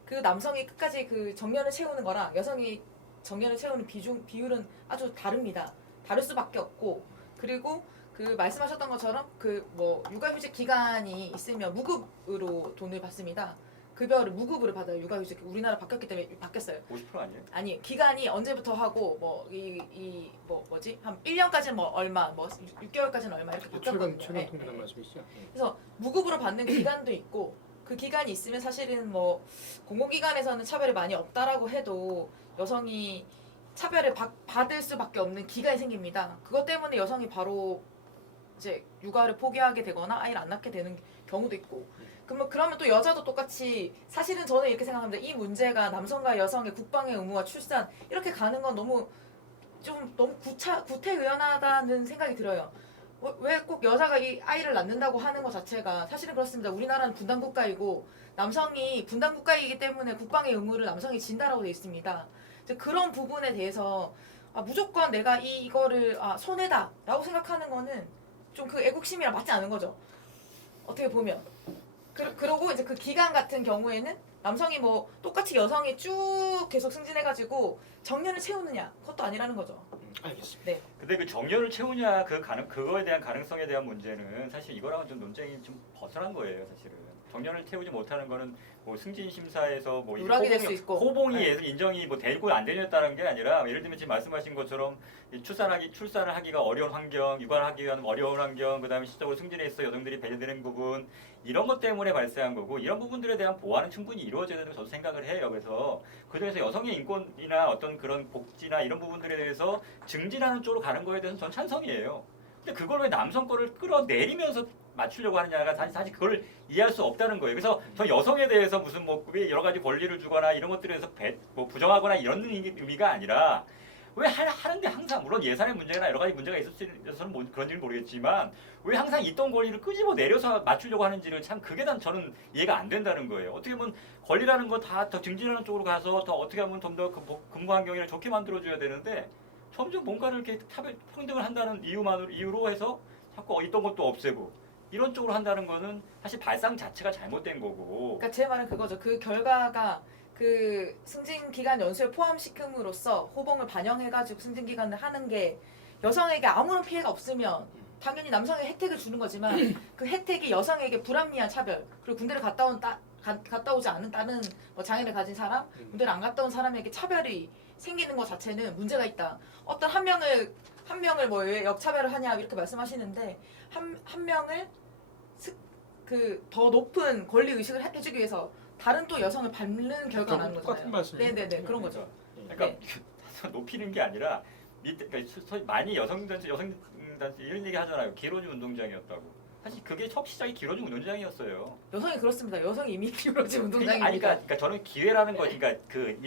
그 남성이 끝까지 그 정년을 채우는 거랑 여성이 정년을 채우는 비율은 아주 다릅니다. 다를 수밖에 없고 그리고 그 말씀하셨던 것처럼 그 뭐 육아휴직 기간이 있으면 무급으로 돈을 받습니다. 급여를 무급으로 받아요. 육아휴직 우리나라 바뀌었기 때문에 바뀌었어요. 50% 아니에요? 아니 기간이 언제부터 하고 뭐 뭐지 한 1년까지는 뭐 얼마 뭐 6개월까지는 얼마 이렇게 바뀌었거든요. 최근 통계란 말씀이시죠? 그래서 무급으로 받는 기간도 있고 그 기간이 있으면 사실은 뭐 공공기관에서는 차별이 많이 없다라고 해도 여성이 차별을 받을 수밖에 없는 기간이 생깁니다. 그것 때문에 여성이 바로 이제 육아를 포기하게 되거나 아이를 안 낳게 되는 경우도 있고 그러면 또 여자도 똑같이 사실은 저는 이렇게 생각합니다. 이 문제가 남성과 여성의 국방의 의무와 출산 이렇게 가는 건 너무 구태의연하다는 생각이 들어요. 왜 꼭 여자가 이 아이를 낳는다고 하는 것 자체가 사실은 그렇습니다. 우리나라는 분단국가이고 남성이 분단국가이기 때문에 국방의 의무를 남성이 진다라고 되어 있습니다. 그런 부분에 대해서 무조건 내가 이거를 손해다라고 생각하는 거는 좀 그 애국심이랑 맞지 않은 거죠. 어떻게 보면. 그러고 이제 그 기간 같은 경우에는 남성이 뭐 똑같이 여성이 쭉 계속 승진해가지고 정년을 채우느냐 그것도 아니라는 거죠. 알겠습니다. 네. 근데 그 정년을 채우냐 그거에 대한 가능성에 대한 문제는 사실 이거랑은 좀 논쟁이 좀 벗어난 거예요, 사실은. 정년을 채우지 못하는 거는 뭐 승진 심사에서 뭐 누락이 될 수 있고. 호봉이 네. 인정이 뭐 되고 안 되냐는 게 아니라 예를 들면 지금 말씀하신 것처럼 이 출산을 하기가 어려운 환경, 육아하기 위한 어려운 환경, 그다음에 실적으로 승진에 있어 여성들이 배제되는 부분 이런 것 때문에 발생한 거고 이런 부분들에 대한 보완은 충분히 이루어져야 된다고 저도 생각을 해요. 그래서 그중에서 여성의 인권이나 어떤 그런 복지나 이런 부분들에 대해서 증진하는 쪽으로 가는 거에 대해서는 전 찬성이에요. 근데 그걸 왜 남성 거를 끌어내리면서 맞추려고 하느냐가 사실 그걸 이해할 수 없다는 거예요. 그래서 저 여성에 대해서 무슨 뭐 여러 가지 권리를 주거나 이런 것들에 대해서 뭐 부정하거나 이런 의미가 아니라 왜 하는데 항상 물론 예산의 문제나 여러 가지 문제가 있어서는 뭐 그런지는 모르겠지만 왜 항상 있던 권리를 끄집어 내려서 맞추려고 하는지를 참 그게 난 저는 이해가 안 된다는 거예요. 어떻게 보면 권리라는 거 다 더 증진하는 쪽으로 가서 더 어떻게 하면 좀 더 근무 환경을 좋게 만들어줘야 되는데 점점 뭔가를 이렇게 평등을 한다는 이유로 해서 자꾸 있던 것도 없애고 이런 쪽으로 한다는 거는 사실 발상 자체가 잘못된 거고. 그러니까 제 말은 그거죠. 그 결과가 그 승진 기간 연수에 포함시킴으로써 호봉을 반영해가지고 승진 기간을 하는 게 여성에게 아무런 피해가 없으면 당연히 남성에게 혜택을 주는 거지만 그 혜택이 여성에게 불합리한 차별 그리고 군대를 갔다 오지 않은 다른 뭐 장애를 가진 사람, 군대를 안 갔다 온 사람에게 차별이 생기는 것 자체는 문제가 있다. 어떤 한 명을 뭐 왜 역차별을 하냐 이렇게 말씀하시는데 한 명을 그 더 높은 권리 의식을 해주기 위해서 다른 또 여성을 밟는 결과가 나는 똑같은 거잖아요. 말씀이에요. 네네네 그런 거죠. 그러니까 높이는 게 아니라 그러니까 많이 여성단체 이런 얘기 하잖아요. 기로즈 운동장이었다고. 사실 그게 첫 시작이 기로즈 운동장이었어요. 여성이 그렇습니다. 여성이 이미 기울어진 아니, 운동장입니다. 그러니까 저는 기회라는 거, 그러니까 그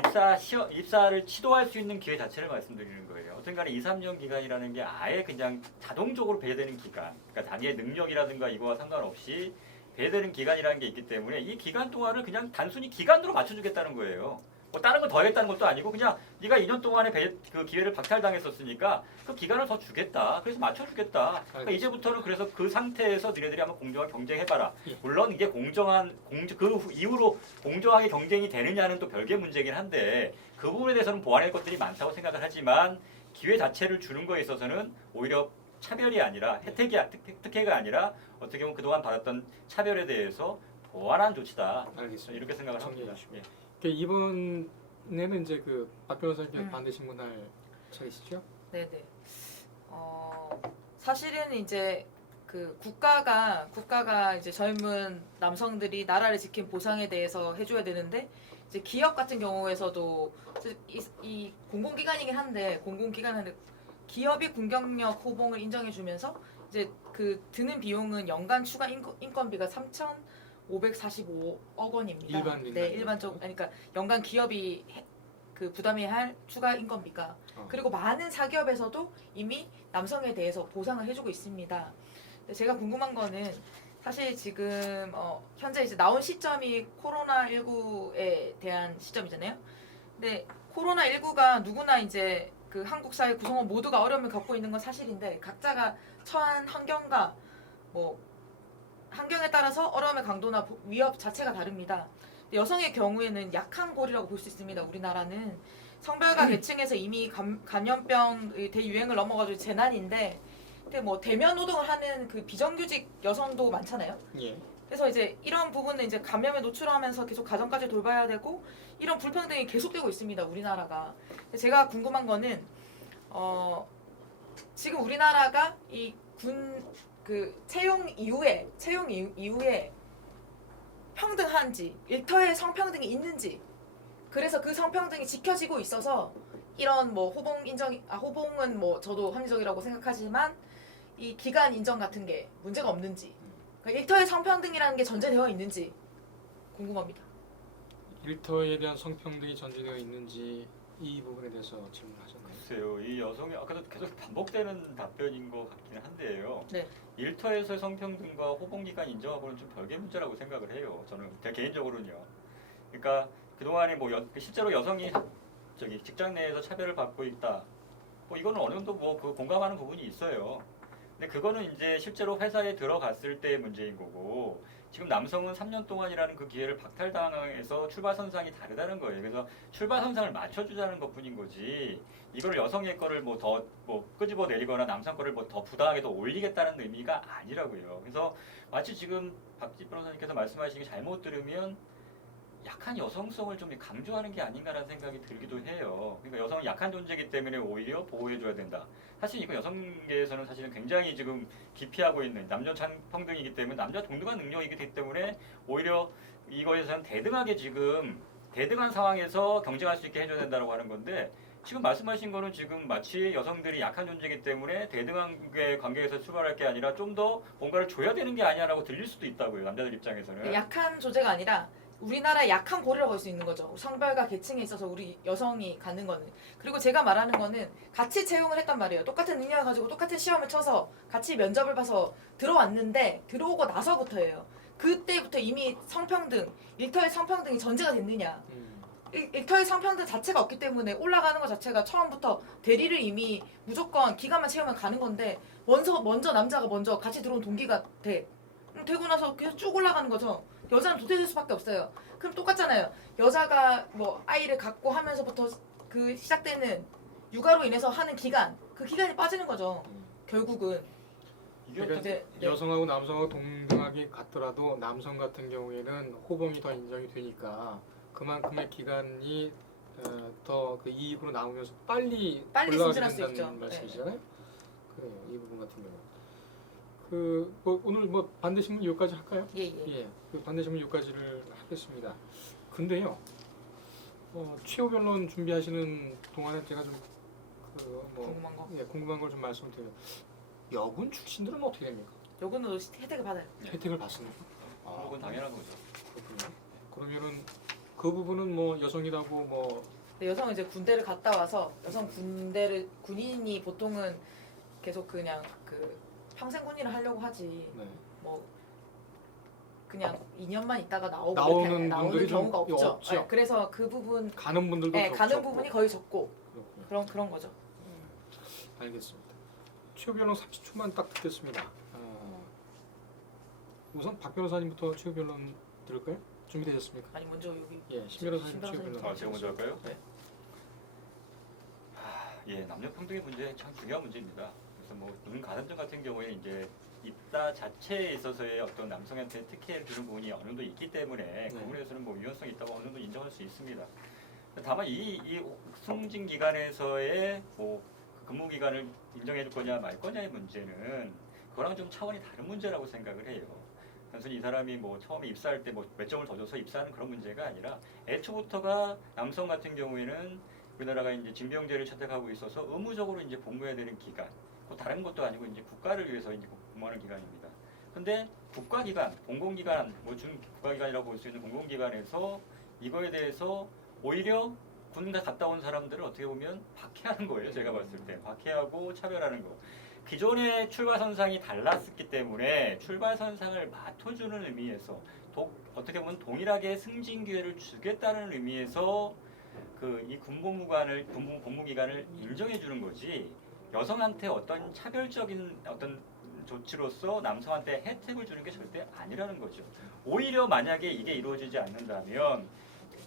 입사를 시도할 수 있는 기회 자체를 말씀드리는 거예요. 어떤간에 2, 3년 기간이라는 게 아예 그냥 자동적으로 배제되는 기간, 그러니까 자기의 능력이라든가 이거와 상관없이 배제되는 기간이라는 게 있기 때문에 이 기간 동안을 그냥 단순히 기간으로 맞춰주겠다는 거예요. 뭐 다른 걸 더 하겠다는 것도 아니고 그냥 네가 2년 동안에 그 기회를 박탈당했었으니까 그 기간을 더 주겠다. 그래서 맞춰주겠다. 그러니까 이제부터는 그래서 그 상태에서 너희들이 한번 공정하게 경쟁해봐라. 예. 물론 이게 그 이후로 공정하게 경쟁이 되느냐는 또 별개 문제긴 한데 그 부분에 대해서는 보완할 것들이 많다고 생각을 하지만 기회 자체를 주는 거에 있어서는 오히려 차별이 아니라 특혜가 아니라 어떻게 보면 그동안 받았던 차별에 대해서 보완한 조치다. 알겠습니다. 이렇게 생각을 정리해 합니다. 주시고. 예. 이번에는 이제 그 박 변호사님께서 반대 신문할 차례시죠? 네네. 사실은 이제 그 국가가 이제 젊은 남성들이 나라를 지킨 보상에 대해서 해줘야 되는데 이제 기업 같은 경우에서도 이 공공기관이긴 한데 기업이 군경력 호봉을 인정해주면서 이제 그 드는 비용은 연간 추가 인건비가 3,545억 원입니다. 일반인들. 네, 그러니까 연간 기업이 그 부담해야 할 추가 인건비가 그리고 많은 사기업에서도 이미 남성에 대해서 보상을 해주고 있습니다. 근데 제가 궁금한 거는 사실 지금 현재 이제 나온 시점이 코로나19에 대한 시점이잖아요. 근데 코로나19가 누구나 이제 그 한국 사회 구성원 모두가 어려움을 겪고 있는 건 사실인데 각자가 처한 환경과 뭐 환경에 따라서 어려움의 강도나 위협 자체가 다릅니다. 여성의 경우에는 약한 골이라고 볼 수 있습니다. 우리나라는 성별과 계층에서 이미 감염병의 대유행을 넘어가지고 재난인데 근데 뭐 대면 노동을 하는 그 비정규직 여성도 많잖아요. 예. 그래서 이제 이런 부분은 이제 감염에 노출하면서 계속 가정까지 돌봐야 되고 이런 불평등이 계속되고 있습니다. 우리나라가. 제가 궁금한 거는 지금 우리나라가 이 채용 이후에 평등한지 일터에 성평등이 있는지 그래서 그 성평등이 지켜지고 있어서 이런 뭐 호봉은 뭐 저도 합리적이라고 생각하지만 이 기간 인정 같은 게 문제가 없는지 그러니까 일터의 성평등이라는 게 전제되어 있는지 궁금합니다. 일터에 대한 성평등이 전제되어 있는지 이 부분에 대해서 질문하셨나요? 글쎄요, 이 여성이 아까도 계속 반복되는 답변인 것 같기는 한데요. 네. 일터에서의 성평등과 호봉기간 인정하고는 좀 별개 문제라고 생각을 해요. 저는 제 개인적으로는요. 그러니까 그동안에 뭐 실제로 여성이 직장 내에서 차별을 받고 있다. 뭐 이거는 어느 정도 뭐 그 공감하는 부분이 있어요. 근데 그거는 이제 실제로 회사에 들어갔을 때의 문제인 거고 지금 남성은 3년 동안이라는 그 기회를 박탈당해서 출발선상이 다르다는 거예요. 그래서 출발선상을 맞춰주자는 것뿐인 거지. 이걸 여성의 거를 뭐 더 끄집어 내리거나 남성 거를 뭐 더 부당하게 더 올리겠다는 의미가 아니라고요. 그래서 마치 지금 박지 변호사님께서 말씀하신 게 잘못 들으면 약한 여성성을 좀 강조하는 게 아닌가라는 생각이 들기도 해요. 그러니까 여성은 약한 존재이기 때문에 오히려 보호해줘야 된다. 사실 이거 여성계에서는 사실은 굉장히 지금 기피하고 있는 남녀 평등이기 때문에 남자 동등한 능력이기 때문에 오히려 이거에서는 대등하게 지금 대등한 상황에서 경쟁할 수 있게 해줘야 된다고 하는 건데 지금 말씀하신 거는 지금 마치 여성들이 약한 존재이기 때문에 대등한 관계에서 출발할 게 아니라 좀 더 뭔가를 줘야 되는 게 아니야라고 들릴 수도 있다고요. 남자들 입장에서는. 약한 존재가 아니라 우리나라의 약한 고리라고 할 수 있는 거죠. 성별과 계층에 있어서 우리 여성이 갖는 거는. 그리고 제가 말하는 거는 같이 채용을 했단 말이에요. 똑같은 능력을 가지고 똑같은 시험을 쳐서 같이 면접을 봐서 들어왔는데 들어오고 나서부터예요. 그때부터 이미 성평등, 일터의 성평등이 전제가 됐느냐. 일터의 성평등 자체가 없기 때문에 올라가는 것 자체가 처음부터 대리를 이미 무조건 기간만 채우면 가는 건데 먼저 남자가 먼저 같이 들어온 동기가 돼. 되고 나서 계속 쭉 올라가는 거죠. 여자는 도태될 수밖에 없어요. 그럼 똑같잖아요. 여자가 뭐 아이를 갖고 하면서부터 그 시작되는 육아로 인해서 하는 기간, 그 기간이 빠지는 거죠. 결국은. 이게 그러니까 네. 여성하고 남성하고 동등하게 같더라도 남성 같은 경우에는 호봉이 더 인정이 되니까 그만큼의 기간이 더 그 이익으로 나오면서 빨리 올라가게 승진할 수 된다는 있죠. 말씀이시잖아요. 그래요. 이 부분 같은 경우. 뭐 오늘 뭐 반대 신문 여기까지 할까요? 예. 그 반대 신문 여기까지를 하겠습니다. 근데요, 최후 변론 준비하시는 동안에 제가 좀 궁금한 거. 궁금한 걸 좀 말씀드려요. 여군 출신들은 어떻게 됩니까? 요거는 혜택을 받아요. 혜택을 받습니까? 그건 당연한 거죠. 그렇군요. 그러면은 그 부분은 뭐 여성이라고 뭐 근데 여성은 이제 군대를 갔다 와서 군인이 보통은 계속 그냥 그 평생 군인을 하려고 하지. 네. 뭐 그냥 2년만 있다가 나오고 나오는 이렇게 나오는 분들이 좀 경우가 없죠. 없죠. 네, 그래서 그 부분 가는 분들도 가는 적고. 부분이 거의 적고 그렇군요. 그런 거죠. 알겠습니다. 최후 변론 30초만 딱 듣겠습니다. 우선 박 변호사님부터 최후 변론 들을까요? 준비되셨습니까? 아니 먼저 여기 예, 신 변호사님 신 최후 변호사님. 변론. 제가 먼저 할까요? 네. 예, 남녀 평등의 문제 참 중요한 문제입니다. 그래서 뭐 가산점 같은 경우에 이제 입사 자체에 있어서의 어떤 남성한테 특혜를 주는 부분이 어느 정도 있기 때문에 그 부분에서는 뭐 유연성이 있다고 어느 정도 인정할 수 있습니다. 다만 이 승진 기간에서의 뭐 근무 기간을 인정해 줄 거냐 말 거냐의 문제는 그거랑 좀 차원이 다른 문제라고 생각을 해요. 단순히 이 사람이 뭐 처음에 입사할 때 뭐 몇 점을 더 줘서 입사하는 그런 문제가 아니라 애초부터가 남성 같은 경우에는 우리나라가 이제 징병제를 채택하고 있어서 의무적으로 이제 복무해야 되는 기간, 뭐 다른 것도 아니고 이제 국가를 위해서 이제 복무하는 기간입니다. 근데 국가기관, 공공기관, 뭐 준국가기관이라고 볼 수 있는 공공기관에서 이거에 대해서 오히려 군대 갔다 온 사람들을 어떻게 보면 박해하는 거예요. 제가 봤을 때 박해하고 차별하는 거. 기존의 출발선상이 달랐기 때문에 출발선상을 맞춰주는 의미에서 어떻게 보면 동일하게 승진 기회를 주겠다는 의미에서 이 복무기간을 인정해 주는 거지 여성한테 어떤 차별적인 어떤 조치로서 남성한테 혜택을 주는 게 절대 아니라는 거죠. 오히려 만약에 이게 이루어지지 않는다면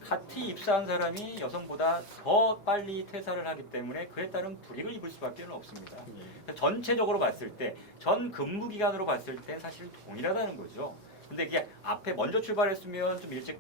같이 입사한 사람이 여성보다 더 빨리 퇴사를 하기 때문에 그에 따른 불이익을 입을 수밖에 없습니다. 전체적으로 봤을 때, 전 근무 기간으로 봤을 때 사실 동일하다는 거죠. 근데 이게 앞에 먼저 출발했으면 좀 일찍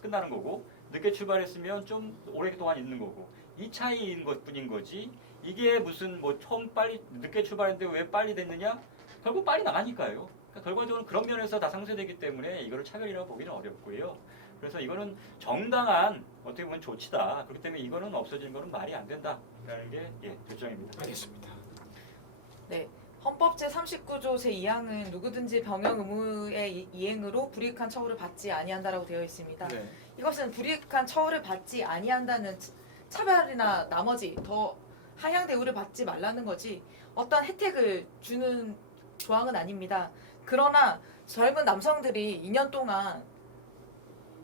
끝나는 거고 늦게 출발했으면 좀 오랫동안 있는 거고 이 차이인 것뿐인 거지 이게 무슨 뭐 처음 빨리 늦게 출발했는데 왜 빨리 됐느냐? 결국 빨리 나가니까요. 그러니까 결과적으로 그런 면에서 다 상쇄되기 때문에 이거를 차별이라고 보기는 어렵고요. 그래서 이거는 정당한 어떻게 보면 조치다. 그렇기 때문에 이거는 없어지는 거는 말이 안 된다라는 게 결정입니다. 알겠습니다. 네. 헌법 제39조 제2항은 누구든지 병역 의무의 이행으로 불이익한 처우를 받지 아니한다라고 되어 있습니다. 네. 이것은 불이익한 처우를 받지 아니한다는 차별이나 나머지 더 하향 대우를 받지 말라는 거지 어떤 혜택을 주는 조항은 아닙니다. 그러나 젊은 남성들이 2년 동안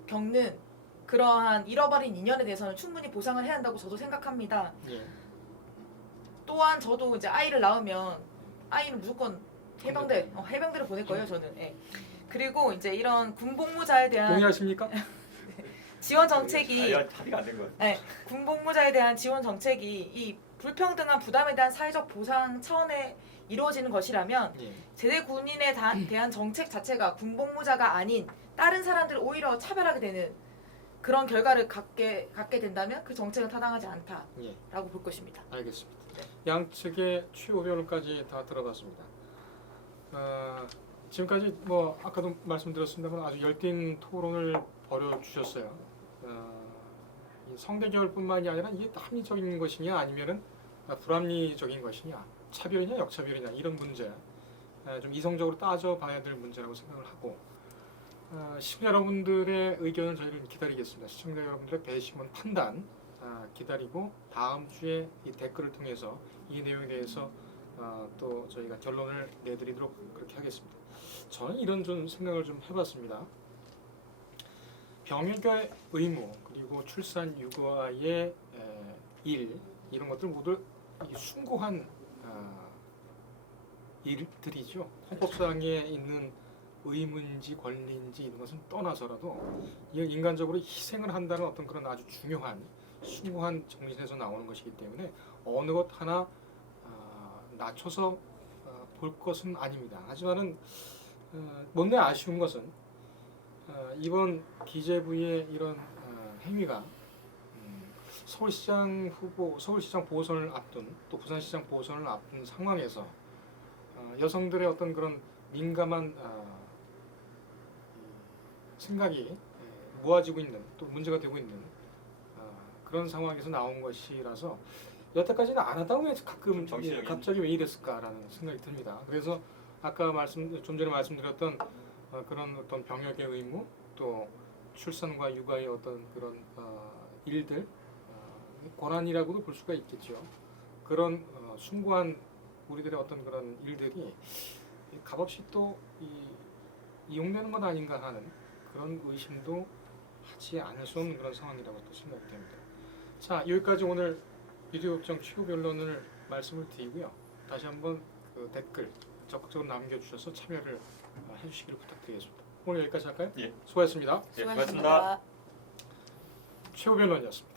겪는 그러한 잃어버린 인연에 대해서는 충분히 보상을 해야 한다고 저도 생각합니다. 예. 또한 저도 이제 아이를 낳으면 아이는 무조건 해병대를 보낼 거예요, 저는. 예. 그리고 이제 이런 군복무자에 대한 동의하십니까? 지원 정책이 합의가 안 된 것 같아요. 네, 군복무자에 대한 지원 정책이 이 불평등한 부담에 대한 사회적 보상 차원에 이루어지는 것이라면 예. 제대 군인에 대한 정책 자체가 군복무자가 아닌 다른 사람들을 오히려 차별하게 되는 그런 결과를 갖게 된다면 그 정책은 타당하지 않다라고 예. 볼 것입니다. 알겠습니다. 양측의 최후 변론까지 다 들어봤습니다. 지금까지 뭐 아까도 말씀드렸습니다만 아주 열띤 토론을 벌여주셨어요. 이 성대결뿐만이 아니라 이게 합리적인 것이냐 아니면은 불합리적인 것이냐, 차별이냐 역차별이냐 이런 문제 좀 이성적으로 따져봐야 될 문제라고 생각을 하고 시청자 여러분들의 의견을 저희는 기다리겠습니다. 시청자 여러분들의 배심원 판단 기다리고 다음 주에 이 댓글을 통해서 이 내용에 대해서 또 저희가 결론을 내드리도록 그렇게 하겠습니다. 저는 이런 좀 생각을 좀 해봤습니다. 병역의 의무 그리고 출산 육아의 일 이런 것들 모두 이 숭고한 일들이죠. 헌법상에 있는 의무인지 권리인지 이런 것은 떠나서라도 이건 인간적으로 희생을 한다는 어떤 그런 아주 중요한 숭고한 정신에서 나오는 것이기 때문에 어느 것 하나 낮춰서 볼 것은 아닙니다. 하지만은 못내 아쉬운 것은 이번 기재부의 이런 행위가 서울시장 보선을 앞둔 또 부산시장 보선을 앞둔 상황에서 여성들의 어떤 그런 민감한 생각이 모아지고 있는 또 문제가 되고 있는 그런 상황에서 나온 것이라서 여태까지는 안 하다가 왜 가끔 정치적인. 갑자기 왜 이랬을까라는 생각이 듭니다. 그래서 아까 좀 전에 말씀드렸던 그런 어떤 병역의 의무 또 출산과 육아의 어떤 그런 일들 권한이라고도 볼 수가 있겠죠. 그런 숭고한 우리들의 어떤 그런 일들이 값없이 또 이용되는 것 아닌가 하는 그런 의심도 하지 않을 수 없는 그런 상황이라고 또 생각이 됩니다. 자, 여기까지 오늘 비디오 법정 최후 변론을 말씀을 드리고요. 다시 한번 그 댓글 적극적으로 남겨주셔서 참여를 해주시기를 부탁드리겠습니다. 오늘 여기까지 할까요? 예. 수고하셨습니다. 예, 고맙습니다. 최후 변론이었습니다.